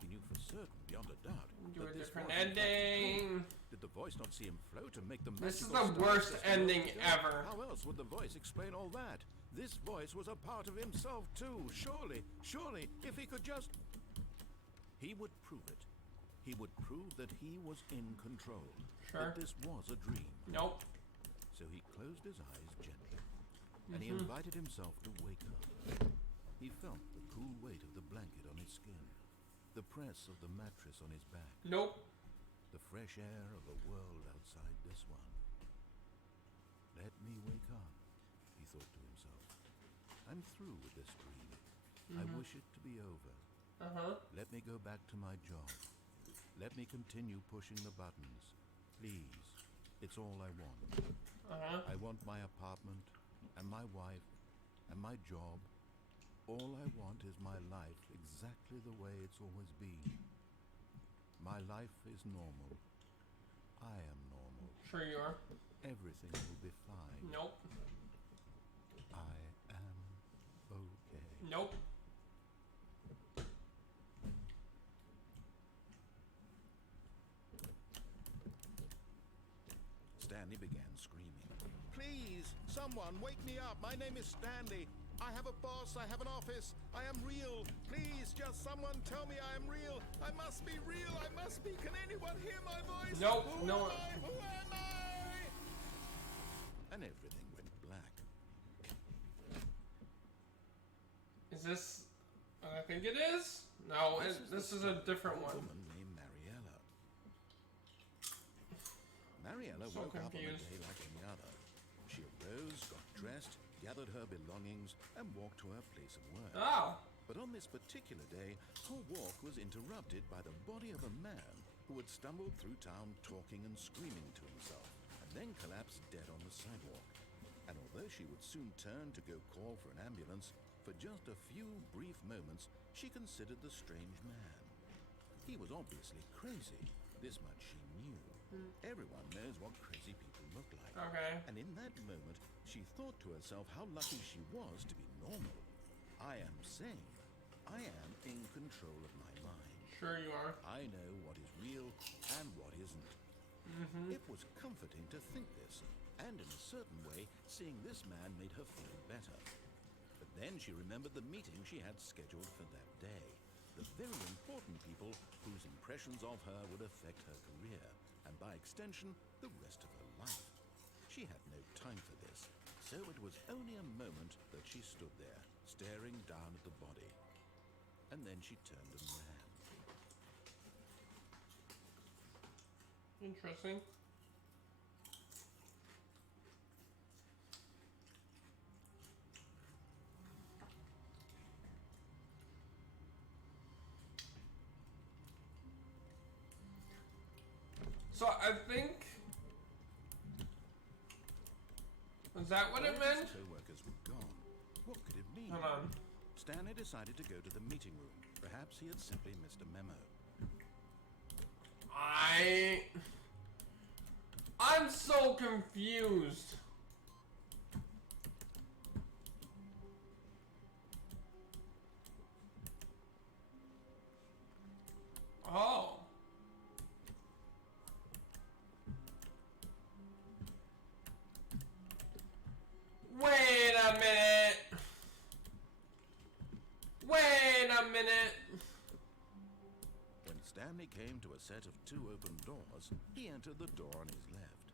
he knew for certain, beyond a doubt, Do a that this different was in fact ending. true. Did the voice not see him float and make the This is magical the star worst system ending work? ever. How else would the voice explain all that? This voice was a part of himself too. Surely, if he could just... He would prove it. He would prove that he was in control. Sure. That this was a dream. Nope. So he closed his eyes gently, and he invited himself to wake up. He felt the cool weight of the blanket on his skin, the press of the mattress on his back, Nope. the fresh air of a world outside this one. Let me wake up, he thought to himself. I'm through with this dream. I wish it to be over. Let me go back to my job. Let me continue pushing the buttons. Please. It's all I want. I want my apartment, and my wife, and my job. All I want is my life exactly the way it's always been. My life is normal. I am normal. Sure you are. Everything will be fine. Nope. I am okay. Nope. Stanley began screaming. Please, someone, wake me up. My name is Stanley. I have a boss. I have an office. I am real. Please, just someone tell me I am real. I must be real. I must be. Can anyone hear my voice? Nope, Who no am one. I? Who am I? And everything went black. Is this I think it is. No, this is a different one. woman named Mariella. Mariella So woke up on a confused. day like any other. She arose, got dressed, gathered her belongings, and walked to her place of work. Oh. But on this particular day, her walk was interrupted by the body of a man who had stumbled through town talking and screaming to himself, and then collapsed dead on the sidewalk. And although she would soon turn to go call for an ambulance, for just a few brief moments, she considered the strange man. He was obviously crazy. This much she knew. Everyone knows what crazy people look like. Okay. And in that moment, she thought to herself how lucky she was to be normal. I am sane. I am in control of my mind. Sure you are. I know what is real and what isn't. It was comforting to think this, and in a certain way, seeing this man made her feel better. But then she remembered the meeting she had scheduled for that day. The very important people whose impressions of her would affect her career, and by extension, the rest of her life. She had no time for this, so it was only a moment that she stood there, staring down at the body. And then she turned and ran. Interesting. So I think... Was that what it All meant? his co-workers were gone. What could it mean? Hold on. Stanley decided to go to the meeting room. Perhaps he had simply missed a memo. I'm so confused. Oh. Wait a minute. Wait a minute. When Stanley came to a set of two open doors, he entered the door on his left.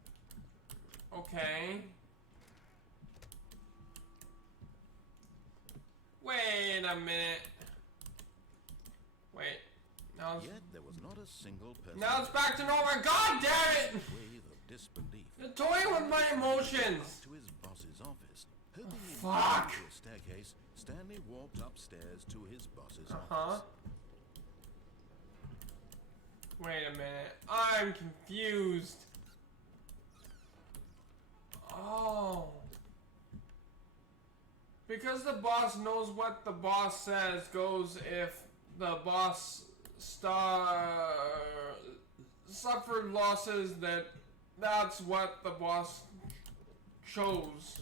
Okay. Wait a minute. Wait. Now it's, Yet there was not a single person. now it's back to normal. God damn it! Wave of disbelief. You're toying with my emotions. Up to his boss's office. Hoping he'd fuck. go to a staircase, Stanley walked upstairs to his boss's Uh-huh. office. Wait a minute. I'm confused. Oh. Because the boss knows what the boss says goes if the boss suffered losses, that's what the boss chose.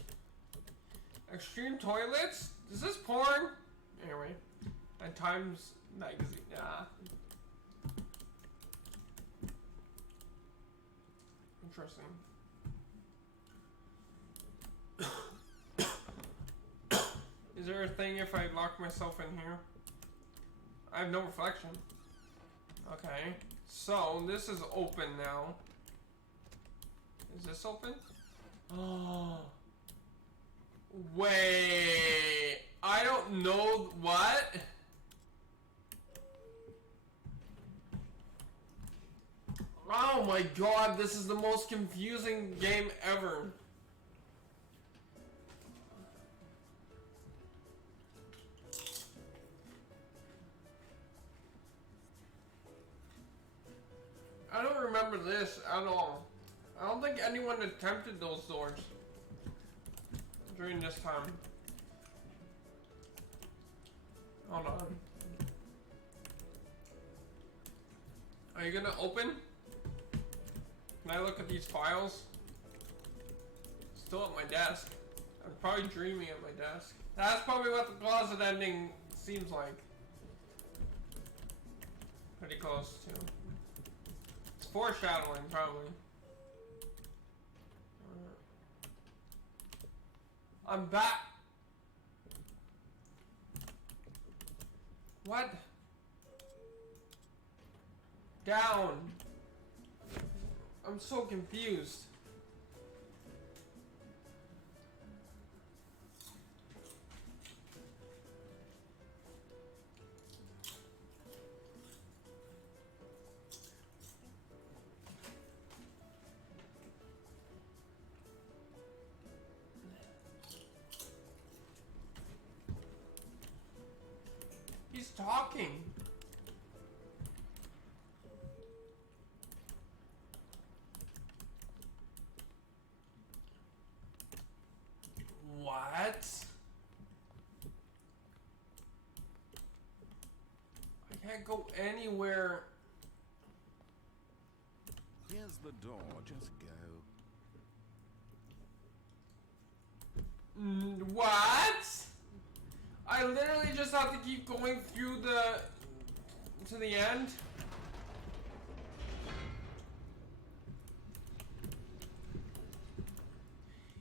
Extreme toilets? Is this porn? Anyway. And Times Magazine. Yeah. Interesting. Is there a thing if I lock myself in here? I have no reflection. Okay. So, this is open now. Is this open? Oh. Wait. I don't know what? Oh my god, this is the most confusing game ever. I don't remember this at all. I don't think anyone attempted those doors during this time. Hold on. Are you gonna open? Can I look at these files? Still at my desk. I'm probably dreaming at my desk. That's probably what the closet ending seems like. Pretty close to. It's foreshadowing, probably. I'm back. What? Down. I'm so confused. talking. What? I can't go anywhere. Here's the door, just go. What? I literally just have to keep going through to the end.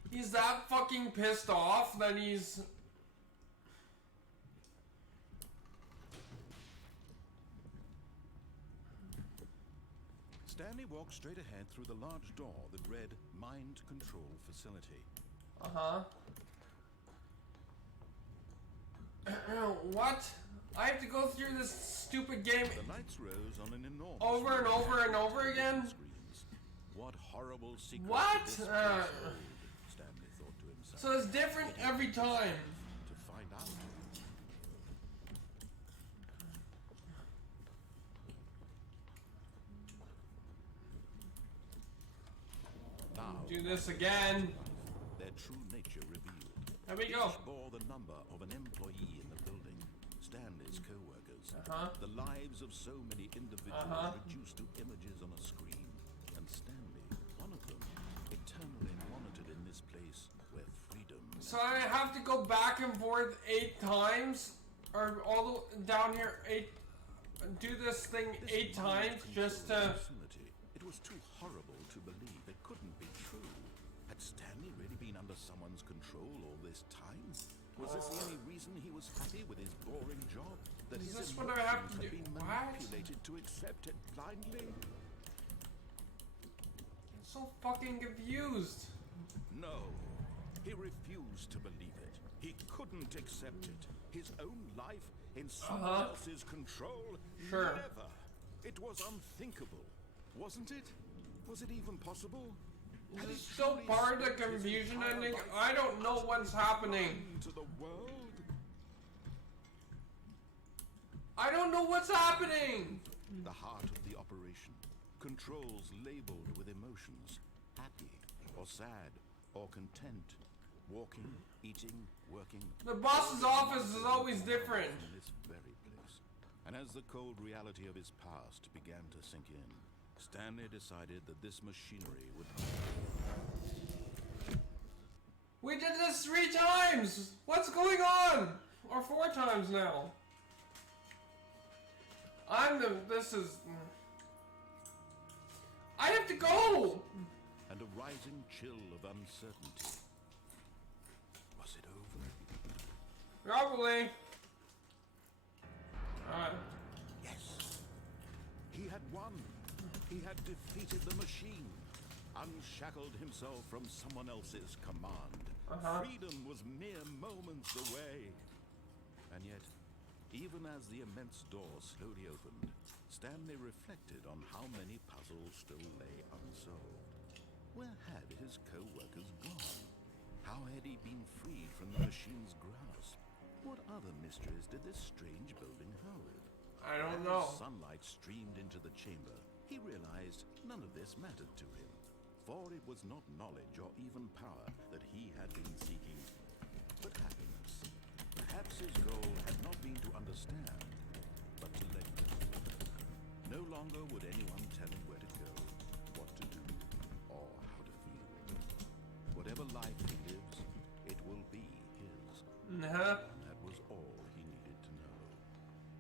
He's that fucking pissed off that he's... Stanley walked straight ahead through the large door that read Mind Control Facility. Uh-huh. What? I have to go through this stupid game The lights rose on an enormous over and over and over again? screens. What horrible secret What? could this place hold? Stanley thought to himself. So it's different every time. To find out. Now, Do this again. their true nature revealed. There we go. Each bore the number of an employee in the building. Stanley's co-workers. Uh-huh. The lives of so many individuals Uh-huh. reduced to images on a screen. And Stanley, one of them, eternally monitored in this place where freedom... So I have to go back and forth 8 times? Or all the down here 8... Do this thing This 8 times just to... facility, it was too horrible to believe it couldn't be true. Had Stanley really been under someone's control all this time? Was this the only reason he was happy with his boring job? That Is his this what I have to emotions had do? been What? manipulated to accept it blindly? I'm so fucking confused. No, he refused to believe it. He couldn't accept it. His own life in someone else's control? Sure. Never. It was unthinkable, wasn't it? Was it even possible? Had Is it this still truly part of the spent his confusion entire ending? life I don't know what's happening. to the world? I don't know what's happening! The heart of the operation. Controls labeled with emotions. Happy, or sad, or content. Walking, eating, working. The boss's office is always different. In this very place. And as the cold reality of his past began to sink in, Stanley decided that this machinery would... We did this 3 times! What's going on? Or 4 times now. This is... I have to go! And a rising chill of uncertainty. Was it over? Probably. Alright. Yes. He had won. He had defeated the machine. Unshackled himself from someone else's command. Freedom was mere moments away. And yet, even as the immense door slowly opened, Stanley reflected on how many puzzles still lay unsolved. Where had his co-workers gone? How had he been freed from the machine's grasp? What other mysteries did this strange building hold? I don't As know. sunlight streamed into the chamber, he realized none of this mattered to him. For it was not knowledge or even power that he had been seeking, but happiness. Perhaps his goal had not been to understand, but to let go. No longer would anyone tell him where to go, what to do, or how to feel. Whatever life he lives, it will be his. Uh-huh. That was all he needed to know.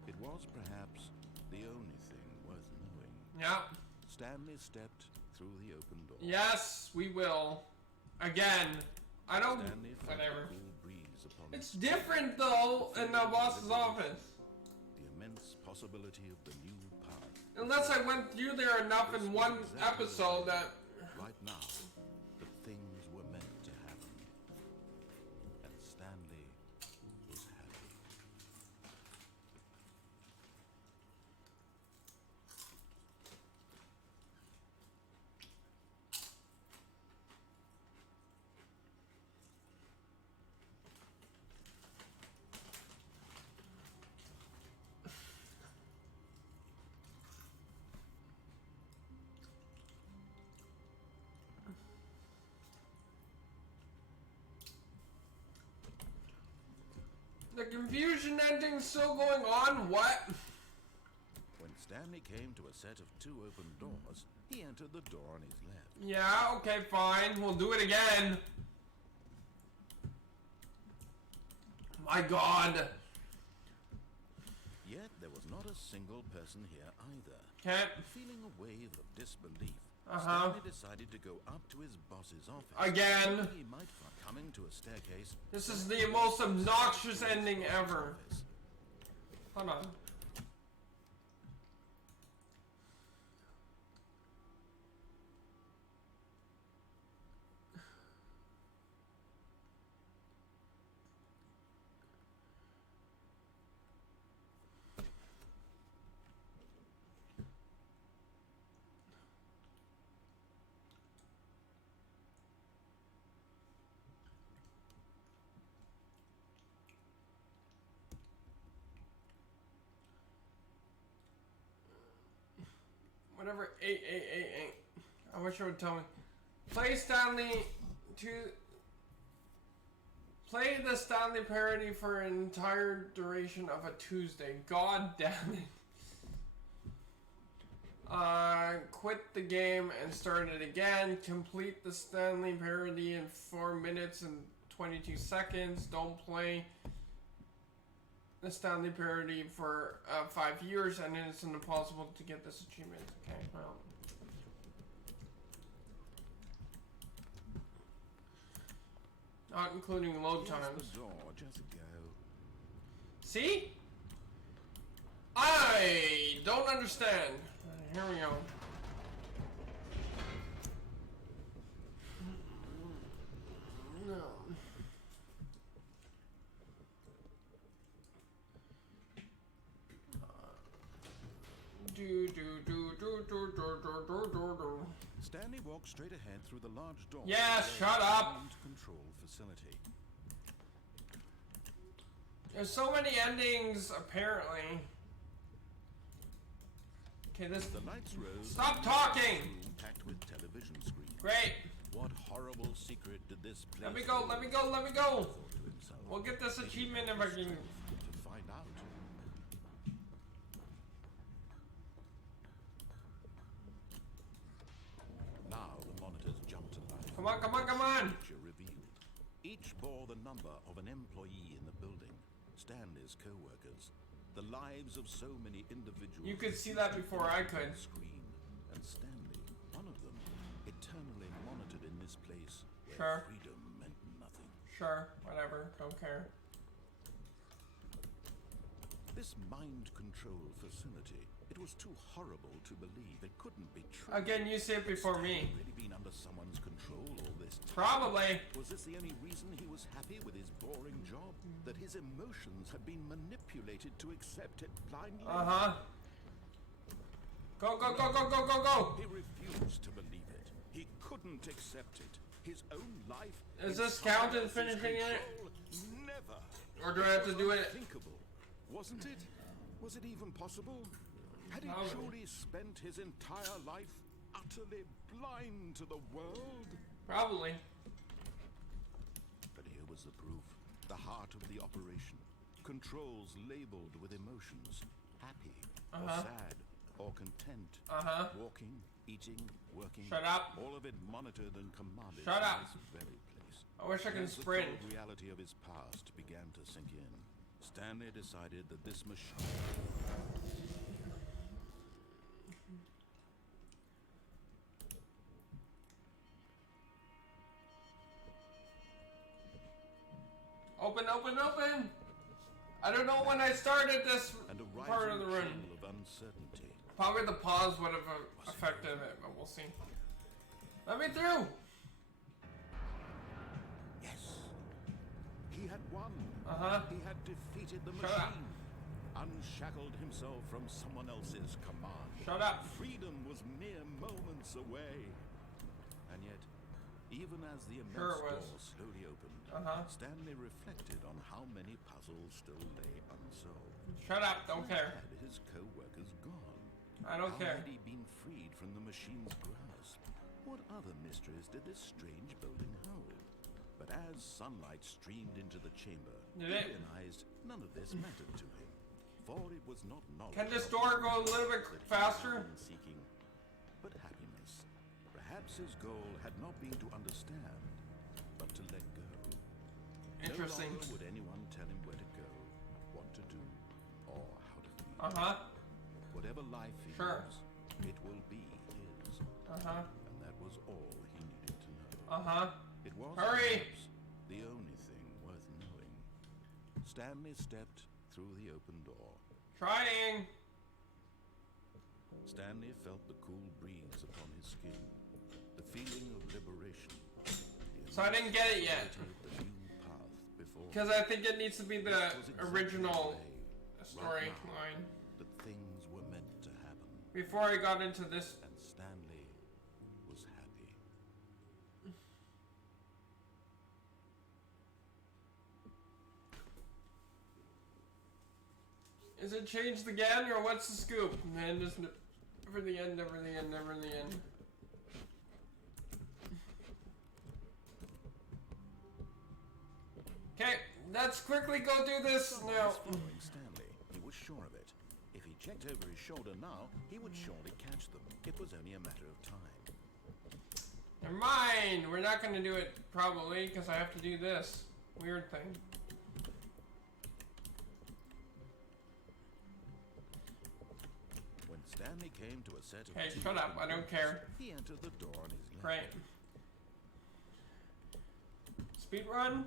It was perhaps the only thing worth knowing. Yeah. Stanley stepped through the open door. Yes, we will. Again. I don't... Stanley felt Whatever. the cool breeze upon It's his different, though, in the boss's office. the immense possibility of the new path. Unless I went through there enough in one episode that... Right now, the things were meant to happen. And Stanley was happy. The confusion ending's still going on? What? When Stanley came to a set of 2 open doors, he entered the door on his left. Yeah, okay, fine. We'll do it again. My God. Yet there was not a single person here either. Okay. Feeling a wave of disbelief, Uh-huh. Stanley decided to go up to his boss's office. Again. He might find coming to a staircase. This is the most obnoxious ending ever. Hold on. Whatever, 8888. I wish it would tell me. Play the Stanley parody for an entire duration of a Tuesday. God damn it. Quit the game and start it again. Complete the Stanley parody in 4 minutes and 22 seconds. Don't play the Stanley parody for 5 years, and it's impossible to get this achievement. Okay, well. Not including load times. The door, just go. See? I don't understand. Here we go. No. Stanley walked straight ahead through the large door. Yes, shut up. Control facility. There's so many endings, apparently. Okay, this. The lights rose. Stop talking. Packed with television screens. Great. What horrible secret did this place? Let me go. Let me go. Let me go. Thought to himself. We'll get this achievement if I can. To find out. Now the monitors jumped to life. Come on, come on, come on. Picture revealed. Each bore the number of an employee in the building. Stanley's co-workers. The lives of so many individuals. You could see that before I could. Screen. And Stanley, one of them, eternally monitored in this place where Sure. freedom meant nothing. Sure, whatever. Don't care. This mind control facility, it was too horrible to believe. It couldn't be true. Again, you see it before me. Really been under someone's control all this time? Probably. Was this the only reason he was happy with his boring job? That his emotions had been manipulated to accept it blindly? Uh-huh. Go, go, go, go, go, go, go. He refused to believe it. He couldn't accept it. His own life. Is this count as finishing it? Never. Or do I have to do it? Unthinkable. Wasn't it? Was it even possible? Had he Probably. truly spent his entire life utterly blind to the world? Probably. But here was the proof. The heart of the operation. Controls labeled with emotions. Happy, or sad, or content. Walking, eating, working. Shut up. All of it monitored and commanded Shut up. from this very place. I wish I could As the sprint. cold reality of his past began to sink in, Stanley decided that this machine... Open, open, open! I don't know when I started this and a part of the run. rising chill of uncertainty. Probably the pause would have affected it, but we'll see. Let me through! Yes. He had won. He had defeated the Shut up. machine. Unshackled himself from someone else's command. Shut up. Freedom was mere moments away. And yet, even as the Sure immense it was. door slowly opened, Stanley reflected on how many puzzles still lay unsolved. Shut up, don't care. Had his co-workers gone? I don't How care. had he been freed from the machine's grasp? What other mysteries did this strange building hold? But as as sunlight streamed into the chamber, Did he it? realized none of this mattered to him, for it was not knowledge. Can this door go a little bit faster? Seeking, but happiness. Perhaps his goal had not been to understand, but to let go. Interesting. No longer would anyone tell him where to go, what to do, or how to feel. Uh-huh. Whatever life he Sure. lives, it will be his. Uh-huh. And that was all he needed to know. Uh-huh. It was Hurry! perhaps the only thing worth knowing. Stanley stepped through the open door. Trying. Stanley felt the cool breeze upon his skin, the feeling of liberation. So I didn't get it yet. The new path before Because I think it needs to be the was exactly original the way, storyline. that things were meant to happen, Before I got into this. and Stanley was happy. Is it changed again, or what's the scoop? Man, just never the end, never the end, never the end. Okay, let's quickly go do this now. Was following Stanley. He was sure of it. If he checked over his shoulder now, he would surely catch them. It was only a matter of time. Never mind, we're not gonna do it probably, because I have to do this weird thing. When Stanley came to a set of Hey, two shut up, I don't care. he entered the door on his left. Great. Speed run?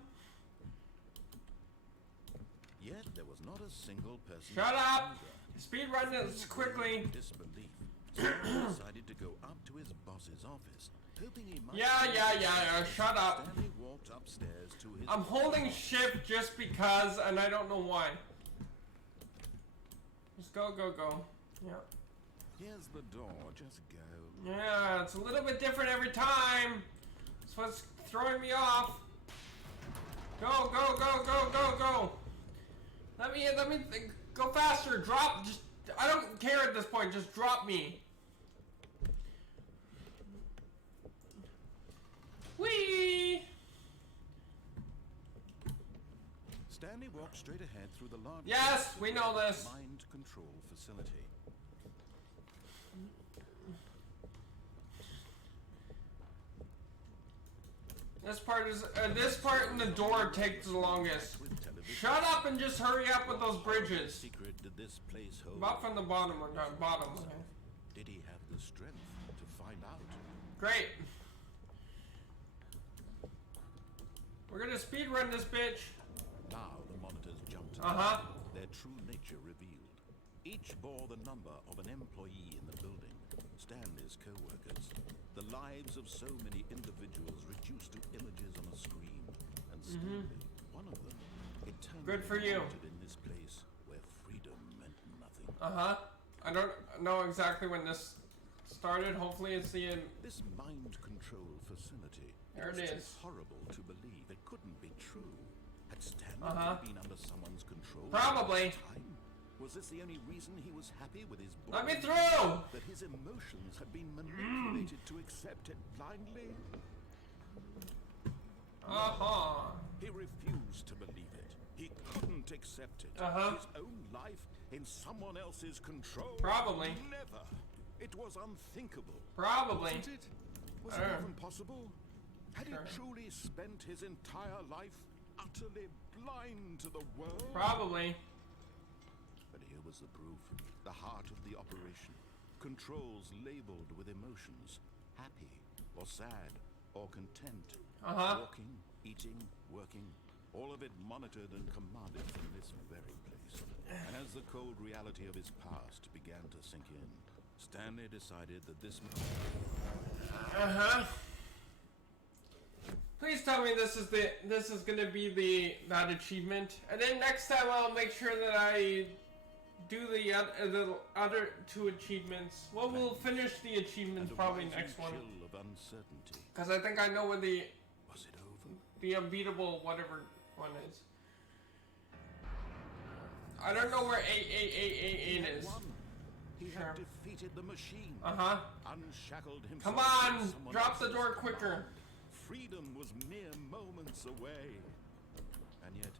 Yet there was not a single person. Shut up! either. Speed run this quickly. In disbelief, Stanley decided to go up to his boss's office, hoping he might. Yeah, shut up. Stanley walked upstairs to his. I'm holding shift just because, and I don't know why. Just go. Yeah. Here's the door. Just go. Yeah, it's a little bit different every time. That's what's throwing me off. Go. Let me go faster. Drop. Just, I don't care at this point. Just drop me. Whee! Stanley walked straight ahead through the large. Yes, we know this. Mind control facility. This part in the door takes the longest. With television. Shut up and just hurry up with those bridges. Secret did this place hold? About from the bottom, bottom. Did he have the strength to find out? Great. We're gonna speed run this bitch. Now the monitors jumped to Uh-huh. their true nature revealed. Each bore the number of an employee in the building, Stanley's co-workers. The lives of so many individuals reduced to images on a screen, and Stanley, one of them, eternally Good for you. rooted in this place where freedom meant nothing. Uh-huh. I don't know exactly when this started. Hopefully it's the end. This mind control facility, There was it too is. horrible to believe. It couldn't be true. Had Stanley Uh-huh. really been under someone's control? Probably. all the time? Was this the only reason he was happy with his body? Let me through! That his emotions had been manipulated to accept it blindly? Uh-huh. He refused to believe it. He couldn't accept it. Uh-huh. His own life in someone else's control? Probably. Never. It was unthinkable. Probably. Wasn't it? Was it even possible? Had Sure. he truly spent his entire life utterly blind to the world? Probably. But here was the proof. The heart of the operation. Controls labeled with emotions. Happy, or sad, or content. Uh-huh. Walking, eating, working. All of it monitored and commanded from this very place. And as the cold reality of his past began to sink in, Stanley decided that this... Uh-huh. Please tell me this is gonna be that achievement, and then next time I'll make sure that I do the other two achievements. Well, we'll finish the achievements probably next one, chill of uncertainty. because I think I know what the Was it over? unbeatable whatever one is. I don't know where 8 is. Won. He Sure. had defeated the machine. Uh-huh. Unshackled himself. Come from on, someone drop the else's door quicker. command. freedom was mere moments away. And yet,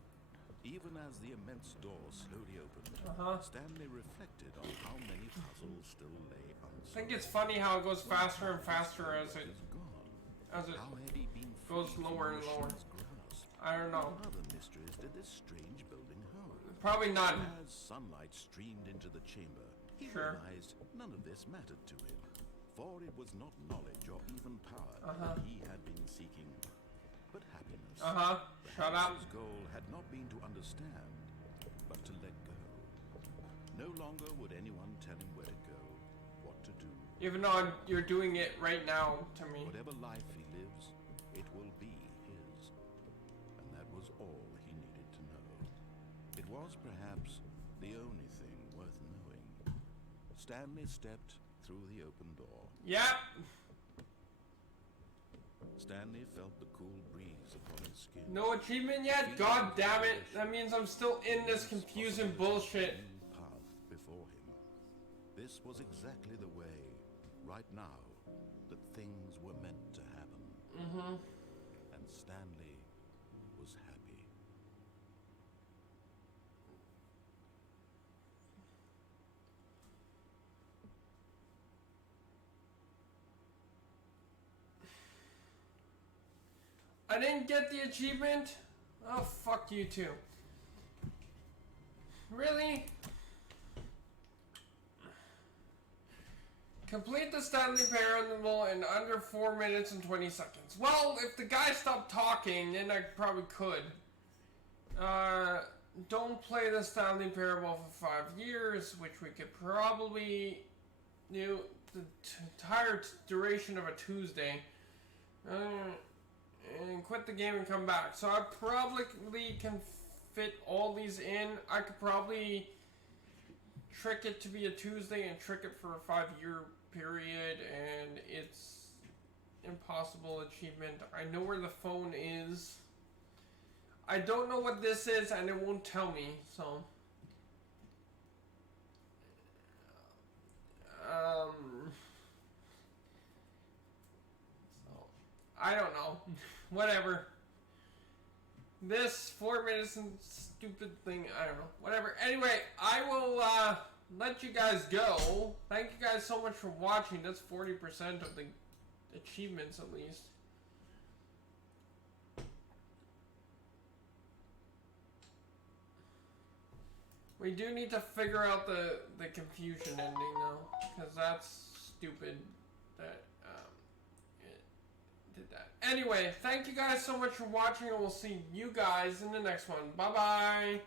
even as the immense door slowly opened, Stanley reflected on how many puzzles still lay unsolved. I think it's funny how it goes faster and faster as it goes lower and lower. I don't know. What other mysteries did this strange building hold? Probably none. As sunlight streamed into the chamber, he realized none of this mattered to him, for it was not knowledge or even power that he had been seeking, but happiness. Shut up. His goal had not been to understand, but to let go. No longer would anyone tell him where to go, what to do. Even though you're doing it right now to me. Whatever life he lives, it will be his. And that was all he needed to know. It was perhaps the only thing worth knowing. Stanley stepped through the open door. Yep. Stanley felt the cool breeze upon his skin. No achievement yet? God damn it. That means I'm still in this confusing bullshit. Path before him. This was exactly the way, right now, that things were meant to happen. And Stanley was happy. I didn't get the achievement? Oh, fuck you too. Really? Complete the Stanley Parable in under 4 minutes and 20 seconds. Well, if the guy stopped talking, then I probably could. Don't play the Stanley Parable for 5 years, which we could probably do the entire duration of a Tuesday. And quit the game and come back. So I probably can fit all these in. I could probably trick it to be a Tuesday and trick it for a 5-year period, and it's impossible achievement. I know where the phone is. I don't know what this is, and it won't tell me, so I don't know. Whatever. This 4 minutes and stupid thing, I don't know. Whatever. Anyway, I will let you guys go. Thank you guys so much for watching. That's 40% of the achievements at least. We do need to figure out the confusion ending though, because that's stupid that it did that. Anyway, thank you guys so much for watching, and we'll see you guys in the next one. Bye bye.